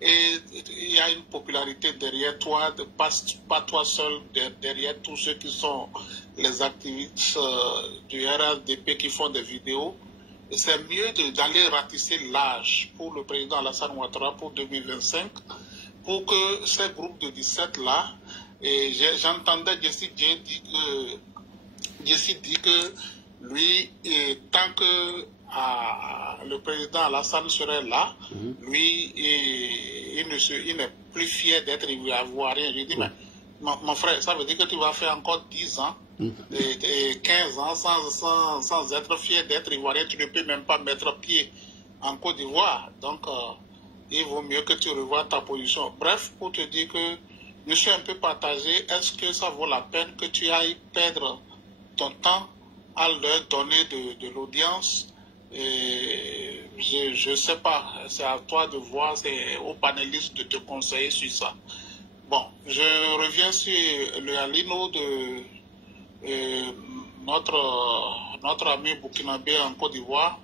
Et il y a une popularité derrière toi, pas toi seul, derrière tous ceux qui sont les activistes du RHDP qui font des vidéos. C'est mieux d'aller ratisser l'âge pour le président Alassane Ouattara pour 2025, pour que ces groupes de 17 là, et j'entendais Jessie dit que lui, tant que le président Alassane serait là, lui, il n'est plus fier d'être ivoirien. Je dis, mais mon frère, ça veut dire que tu vas faire encore 10 ans, et 15 ans sans être fier d'être ivoirien. Tu ne peux même pas mettre pied en Côte d'Ivoire. Donc, il vaut mieux que tu revoies ta position. Bref, pour te dire que je suis un peu partagé. Est-ce que ça vaut la peine que tu ailles perdre ton temps à leur donner de l'audience? Je ne sais pas. C'est à toi de voir, c'est aux panélistes de te conseiller sur ça. Bon, je reviens sur le Alino de notre ami burkinabé en Côte d'Ivoire,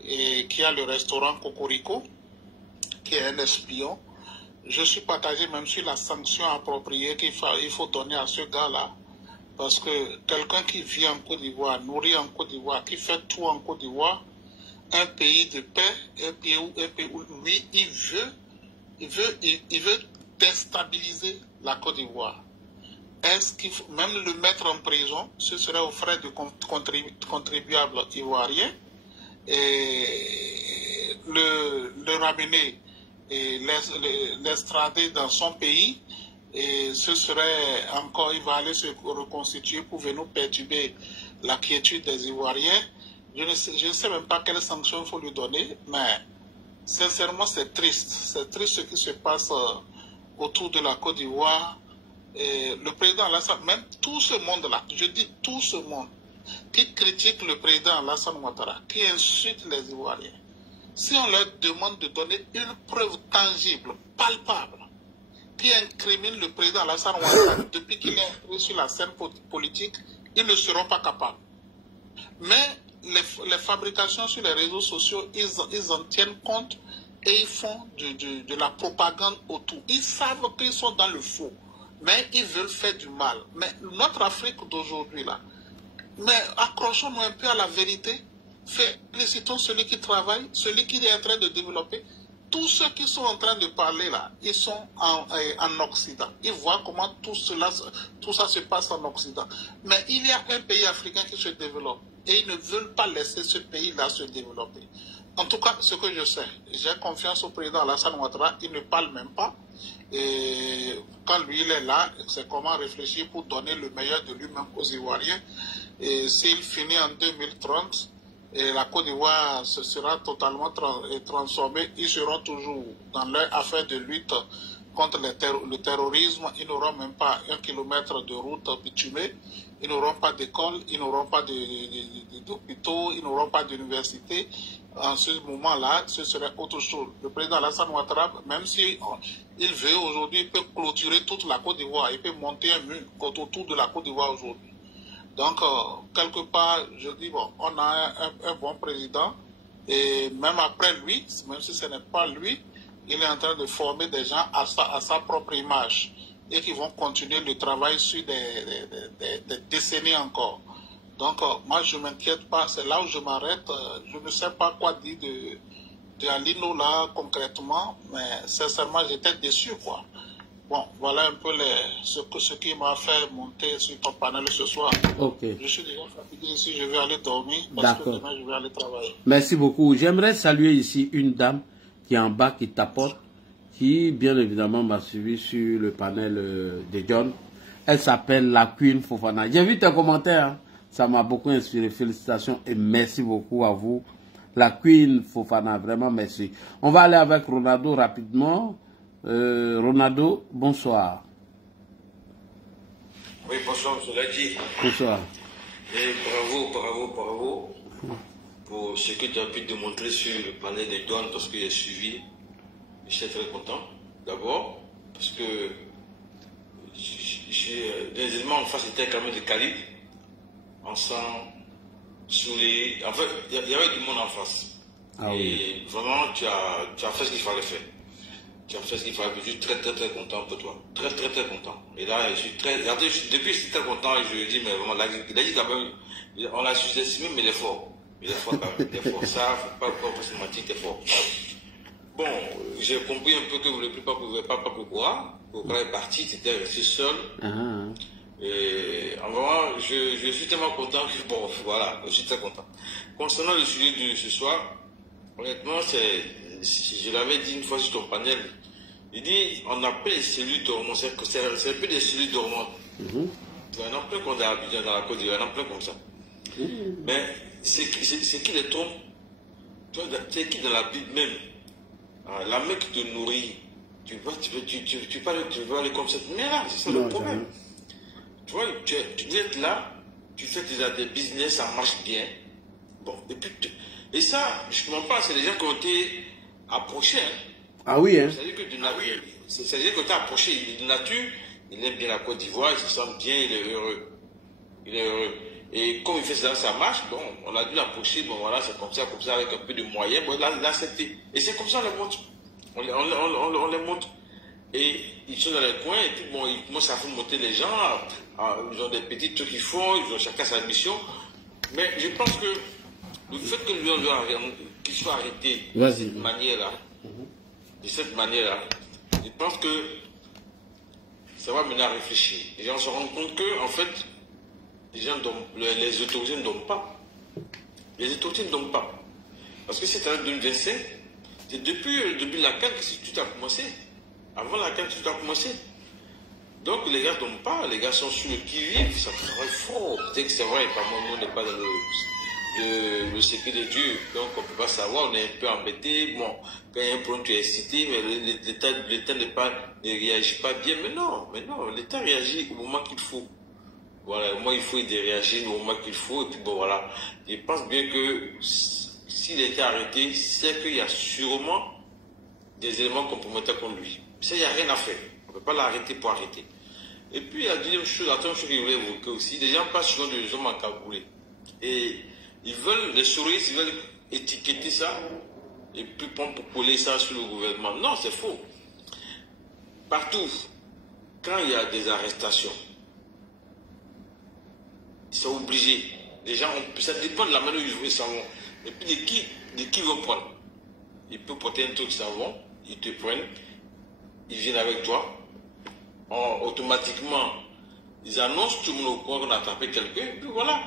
qui a le restaurant Cocorico, qui est un espion. Je suis partagé même sur la sanction appropriée qu'il faut donner à ce gars-là. Parce que quelqu'un qui vit en Côte d'Ivoire, nourrit en Côte d'Ivoire, qui fait tout en Côte d'Ivoire, un pays de paix, un pays où lui, il veut déstabiliser la Côte d'Ivoire. Est-ce qu'il faut même le mettre en prison? Ce serait aux frais de contribuables ivoiriens. Et le ramener et l'extrader dans son pays, et ce serait encore, il va aller se reconstituer pour venir perturber la quiétude des Ivoiriens. Je ne sais même pas quelle sanction il faut lui donner, mais sincèrement c'est triste. C'est triste ce qui se passe autour de la Côte d'Ivoire. Le président Alassane, même tout ce monde-là, je dis tout ce monde, qui critique le président Alassane Ouattara, qui insulte les Ivoiriens, si on leur demande de donner une preuve tangible, palpable, qui incrimine le président Alassane Ouattara depuis qu'il est entré sur la scène politique, ils ne seront pas capables. Mais les fabrications sur les réseaux sociaux, ils en tiennent compte et ils font de la propagande autour. Ils savent qu'ils sont dans le faux, mais ils veulent faire du mal. Mais notre Afrique d'aujourd'hui, là, mais accrochons-nous un peu à la vérité. Félicitons celui qui travaille, celui qui est en train de développer. Tous ceux qui sont en train de parler là, ils sont en Occident. Ils voient comment tout ça se passe en Occident. Mais il y a un pays africain qui se développe et ils ne veulent pas laisser ce pays-là se développer. En tout cas, ce que je sais, j'ai confiance au président Alassane Ouattara, il ne parle même pas. Et quand lui il est là, c'est comment réfléchir pour donner le meilleur de lui-même aux Ivoiriens. Et s'il finit en 2030, et la Côte d'Ivoire se sera totalement transformée, ils seront toujours dans leur affaire de lutte contre le terrorisme. Ils n'auront même pas 1 kilomètre de route bitumée, ils n'auront pas d'école, ils n'auront pas d'hôpitaux, ils n'auront pas d'université. En ce moment-là, ce serait autre chose. Le président Alassane Ouattara, même si il veut aujourd'hui, il peut clôturer toute la Côte d'Ivoire, il peut monter un mur autour de la Côte d'Ivoire aujourd'hui. Donc, quelque part, je dis, bon, on a un bon président, et même après lui, même si ce n'est pas lui, il est en train de former des gens à sa propre image, et qui vont continuer le travail sur des décennies encore. Donc, moi, je ne m'inquiète pas, c'est là où je m'arrête. Je ne sais pas quoi dire de Alino là, concrètement, mais sincèrement, j'étais déçu, quoi. Bon, voilà un peu ce qui m'a fait monter sur ton panel ce soir. Ok. Je suis déjà fatigué ici, je vais aller dormir parce que demain je vais aller travailler. Merci beaucoup. J'aimerais saluer ici une dame qui est en bas, qui tapote, qui bien évidemment m'a suivi sur le panel de John. Elle s'appelle la Queen Fofana. J'ai vu tes commentaires, hein. Ça m'a beaucoup inspiré. Félicitations et merci beaucoup à vous. La Queen Fofana, vraiment merci. On va aller avec Ronaldo rapidement. Ronaldo, bonsoir. Oui, bonsoir, je l'ai dit. Bonsoir. Et bravo pour ce que tu as pu démontrer sur le panel de Douane parce que j'ai suivi. Je suis très content. D'abord, parce que les éléments en face étaient quand même de calibre, en sang, saoulé. En fait, il y avait du monde en face. Ah, et oui. Vraiment, tu as fait ce qu'il fallait faire. Tu as fait ce qu'il fallait faire. Je suis très content pour toi. Très content. Et là, je suis très. Regardez, depuis je suis très content et je dis, mais vraiment, il a dit quand même, on l'a sous-estimé, mais il est fort. Il est fort quand même. Il est fort. Ça, faut pas se mentir, il est fort. Bon, j'ai compris un peu que vous ne pouvez pas pourquoi. Pourquoi est parti, c'était resté seul. Et en vraiment, je suis tellement content que, bon, voilà, je suis très content. Concernant le sujet de ce soir, honnêtement, je l'avais dit une fois sur ton panel, il dit, on appelle les cellules dormantes, c'est un peu des cellules dormantes. Il y en a plein qu'on a habité dans la Côte d'Ivoire, il y en a plein comme ça. Mais c'est qui les trompe? C'est qui dans la Bible même? La mère qui te nourrit, tu vas aller comme cette mère-là, c'est ça le problème. Tu vois, tu dois être là, tu fais tes business, ça marche bien. Bon, et ça, je ne comprends pas, c'est les gens qui ont été approchés. Hein. Ah oui, hein. C'est-à-dire que de nature, c'est-à-dire que tu as approché de nature, il aime bien la Côte d'Ivoire, il se sent bien, il est heureux. Il est heureux. Et comme il fait ça, ça marche, bon, on a dû l'approcher, bon voilà, c'est comme ça, avec un peu de moyens, bon, là, c'était. Et c'est comme ça, on les montre. On les montre. Et ils sont dans les coins, et puis bon, ils commencent à faire monter les gens, ils ont des petits trucs qu'ils font, ils ont chacun sa mission. Mais je pense que le fait que lui, qu'il soit arrêté de cette manière-là, je pense que ça va mener à réfléchir. Les gens se rendent compte que, en fait, les autorités ne dorment pas. Les autorités ne dorment pas. Parce que cette année 2025, c'est depuis le début de la CAN que tout a commencé. Avant la CAN, tout a commencé. Donc les gars ne dorment pas, les gars sont sur le qui-vive, ça travaille fort. Peut-être que c'est vrai, moi, on n'est pas dans le secret de Dieu, donc on ne peut pas savoir, on est un peu embêté. Bon, quand il y a un problème, tu es excité, mais l'État ne réagit pas bien. Mais non, l'État réagit au moment qu'il faut. Voilà, moi il faut réagir au moment qu'il faut, et puis bon voilà. Je pense bien que s'il a été arrêté, c'est qu'il y a sûrement des éléments compromettants contre lui. Ça, il n'y a rien à faire. On ne peut pas l'arrêter pour arrêter. Et puis, la deuxième chose, que je voulais évoquer aussi, les gens passent souvent des hommes encagoulés. Et ils veulent, les souris, ils veulent étiqueter ça, et puis pour coller ça sur le gouvernement. Non, c'est faux. Partout, quand il y a des arrestations, c'est obligé. Les gens, ça dépend de la manière où ils jouent le savon. Et puis de qui ils vont prendre. Ils peuvent porter un truc de savon, ils te prennent, ils viennent avec toi. Automatiquement, ils annoncent tout le monde au courant qu'on a attrapé quelqu'un, et puis voilà.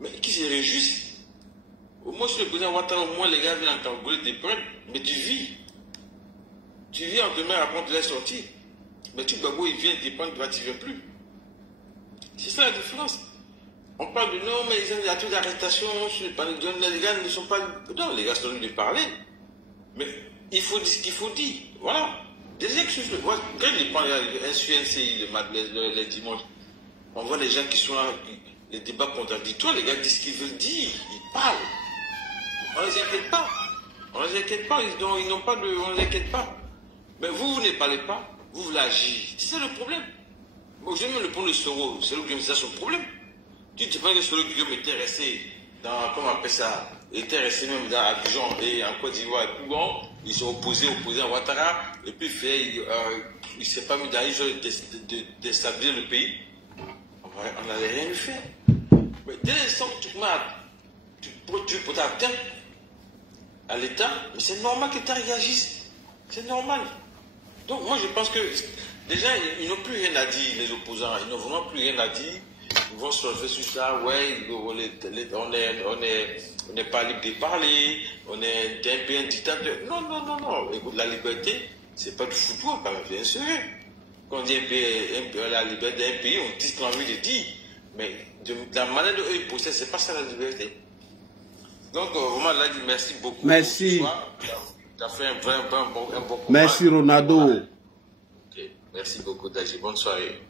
Mais qui se réjouissent? Au moins, si le président Ouattara, au moins les gars viennent en Cambodge, te prennent, mais tu vis. Tu vis en demain après tu es sorti. Mais tu Gbagbo, il vient te prendre, tu ne viens plus. C'est ça la différence. On parle de non, mais il y a toute d'arrestation sur les panneaux de les gars ne sont pas. Non, les gars sont venus de parler. Mais il faut dire ce qu'il faut dire. Voilà. Des excuses. Quand il prend un CNCI les dimanches, on voit les gens qui sont là, les débats contradictoires, les gars disent ce qu'ils veulent dire, ils parlent. On ne les inquiète pas. On ne les inquiète pas, ils n'ont pas de. On ne les inquiète pas. Mais vous ne parlez pas, vous l'agissez. C'est ça le problème. Bon, je vais même le prendre le Soro, c'est le Guillaume, c'est ça son problème. Tu te prends que Soro Guillaume était resté dans, comment on appelle ça, était resté même dans Abidjan et en Côte d'Ivoire. Et puis bon, ils sont opposés à Ouattara, et puis il ne s'est pas mis dans les jeux de déstabiliser le pays. On n'allait rien lui faire. Mais dès l'instant que tu peux t'atteindre à l'État, mais c'est normal que l'État réagisse. C'est normal. Donc moi je pense que déjà ils n'ont plus rien à dire, les opposants, ils n'ont vraiment plus rien à dire. Ils vont se faire sur ça, ouais, on n'est pas libre de parler, on est un peu un dictateur. Non. Écoute, la liberté, c'est pas du football, quand même, bien sûr. Quand on dit la liberté d'un pays, on dit ce qu'on a envie de dire. Mais de la manière dont ils possèdent, c'est pas ça la liberté. Donc vraiment, là, merci beaucoup. Merci. Tu as fait un bon combat. Merci Ronaldo. Ok, merci beaucoup Daji, bonne soirée.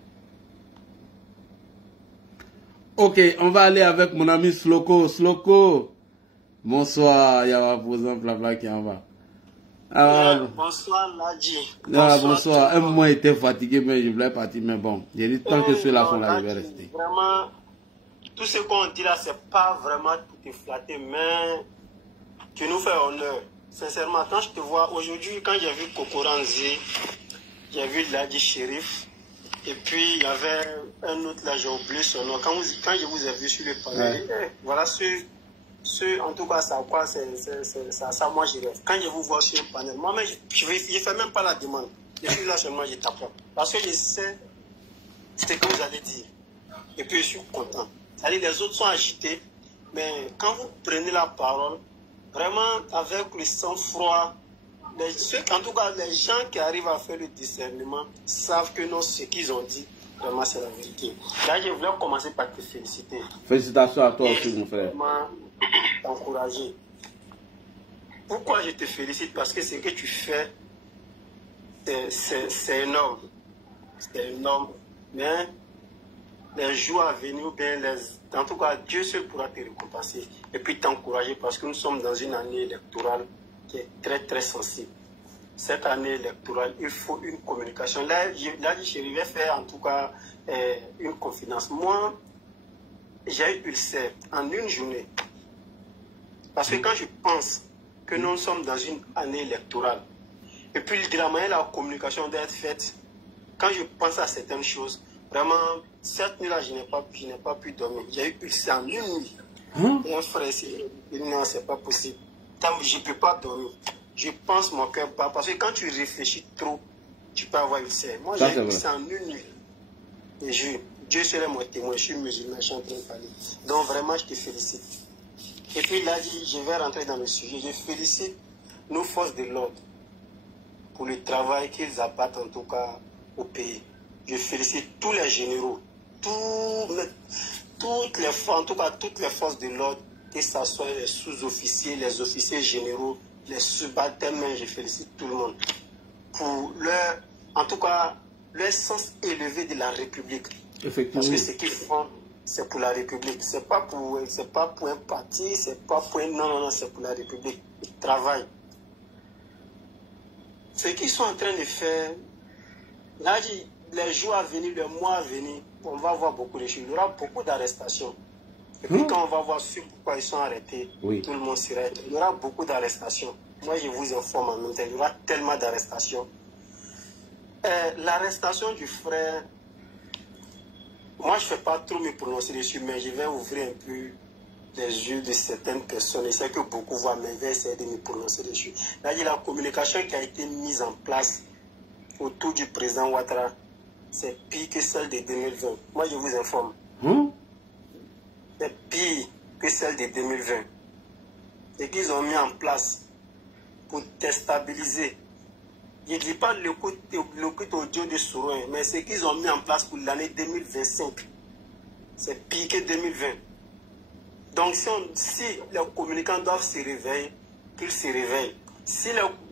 Ok, on va aller avec mon ami Sloko. Sloko, bonsoir, il y a un posant blabla qui en va. Bonsoir, Ladji. Bonsoir. Un moment, j'étais fatigué, mais je voulais partir. Mais bon, j'ai dit tant que ceux-là sont là, je vais rester. Vraiment, tout ce qu'on dit là, c'est pas vraiment tout est flatté, mais tu nous fais honneur. Sincèrement, quand je te vois aujourd'hui, quand j'ai vu Kokoranzi, j'ai vu Ladji Chérif, et puis il y avait un autre là, j'ai oublié son nom. Quand je vous ai vu sur le panel, voilà en tout cas, ça quoi, ça moi je rêve. Quand je vous vois sur le panel, moi-même, je fais même pas la demande. Je suis là seulement, je tape. Parce que je sais ce que vous allez dire. Et puis je suis content. C'est-à-dire, les autres sont agités, mais quand vous prenez la parole, vraiment avec le sang-froid, en tout cas, les gens qui arrivent à faire le discernement savent que non, ce qu'ils ont dit, vraiment, c'est la vérité. Là, je voulais commencer par te féliciter. Félicitations à toi aussi, mon frère. T'encourager. Pourquoi je te félicite? Parce que ce que tu fais, c'est énorme. C'est énorme. Mais les jours à venir, bien en tout cas, Dieu seul pourra te récompenser. Et puis t'encourager parce que nous sommes dans une année électorale qui est très très sensible. Cette année électorale, il faut une communication. Là, je vais faire en tout cas une confidence. Moi, j'ai eu ulcère en une journée. Parce que quand je pense que nous sommes dans une année électorale, et puis de la manière la communication doit être faite, quand je pense à certaines choses, vraiment, cette nuit-là, je n'ai pas pu dormir. J'ai eu ulcère en une nuit. Et un frère ici, non, c'est pas possible. Je ne peux pas dormir. Je pense mon cœur bat. Parce que quand tu réfléchis trop, tu peux avoir ulcère. Moi, j'ai eu ulcère en une nuit. Et Dieu serait mon témoin. Je suis musulman, je suis en train de parler. Donc vraiment, je te félicite. Et puis là, je vais rentrer dans le sujet. Je félicite nos forces de l'ordre pour le travail qu'ils abattent en tout cas au pays. Je félicite tous les généraux, toutes les forces de l'ordre, que ce soit les sous-officiers, les officiers généraux, les subalternes, je félicite tout le monde pour en tout cas, leur sens élevé de la République. Parce que ce qu'ils font, c'est pour la République. C'est pas pour un parti, c'est pas pour non, c'est pour la République. Ils travaillent. Ce qu'ils sont en train de faire, là, les jours à venir, les mois à venir, on va voir beaucoup de choses. Il y aura beaucoup d'arrestations. Et puis quand on va voir sur pourquoi ils sont arrêtés, tout le monde sera arrêté. Il y aura beaucoup d'arrestations. Moi, je vous informe en même temps, il y aura tellement d'arrestations. L'arrestation du frère, moi, je ne fais pas trop me prononcer dessus, mais je vais ouvrir un peu les yeux de certaines personnes. Je sais que beaucoup voient, mais je vais essayer de me prononcer dessus. Là, il y a la communication qui a été mise en place autour du président Ouattara. C'est pire que celle de 2020. Moi, je vous informe. C'est pire que celle de 2020. Et qu'ils ont mis en place pour déstabiliser. Je ne dis pas le coup audio de Sourouin, mais ce qu'ils ont mis en place pour l'année 2025, c'est pire que 2020. Donc si les communicants doivent se réveiller, qu'ils se réveillent.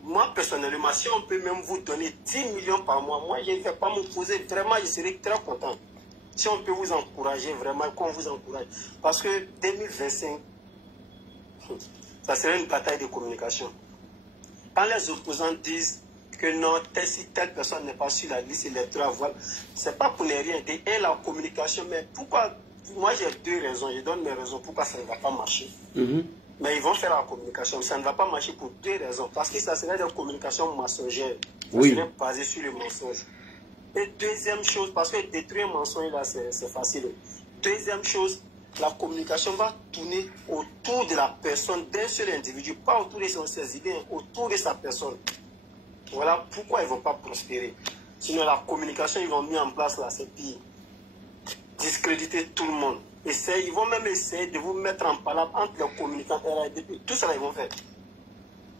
Moi personnellement, si on peut même vous donner 10 millions par mois, moi je ne vais pas m'opposer, vraiment je serai très content. Si on peut vous encourager, vraiment, qu'on vous encourage. Parce que 2025, ça serait une bataille de communication. Quand les opposants disent que non, si telle personne n'est pas sur la liste électorale, voilà, c'est pas pour ne rien dire. Et la communication, mais pourquoi? Moi j'ai deux raisons, je donne mes raisons pourquoi ça ne va pas marcher. Mais ils vont faire la communication, ça ne va pas marcher pour deux raisons. Parce que ça serait des communications mensongères, ça serait basé sur le mensonge. Et deuxième chose, parce que détruire un mensonge là c'est facile. Deuxième chose, la communication va tourner autour de la personne, d'un seul individu, pas autour de ses idées, autour de sa personne. Voilà pourquoi ils ne vont pas prospérer. Sinon la communication, ils vont mettre en place là, c'est pire. Discréditer tout le monde. Ils vont même essayer de vous mettre en palabre entre les communicants et RADP. Tout ça, ils vont faire.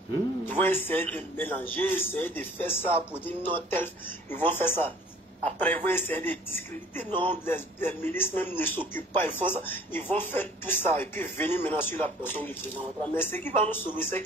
Ils vont essayer de mélanger, essayer de faire ça pour dire non, tel. Ils vont faire ça. Après, ils vont essayer de discréditer. Non, les milices même ne s'occupent pas. Ils font ça. Ils vont faire tout ça et puis venir maintenant sur la personne du président. Mais ce qui va nous sauver, c'est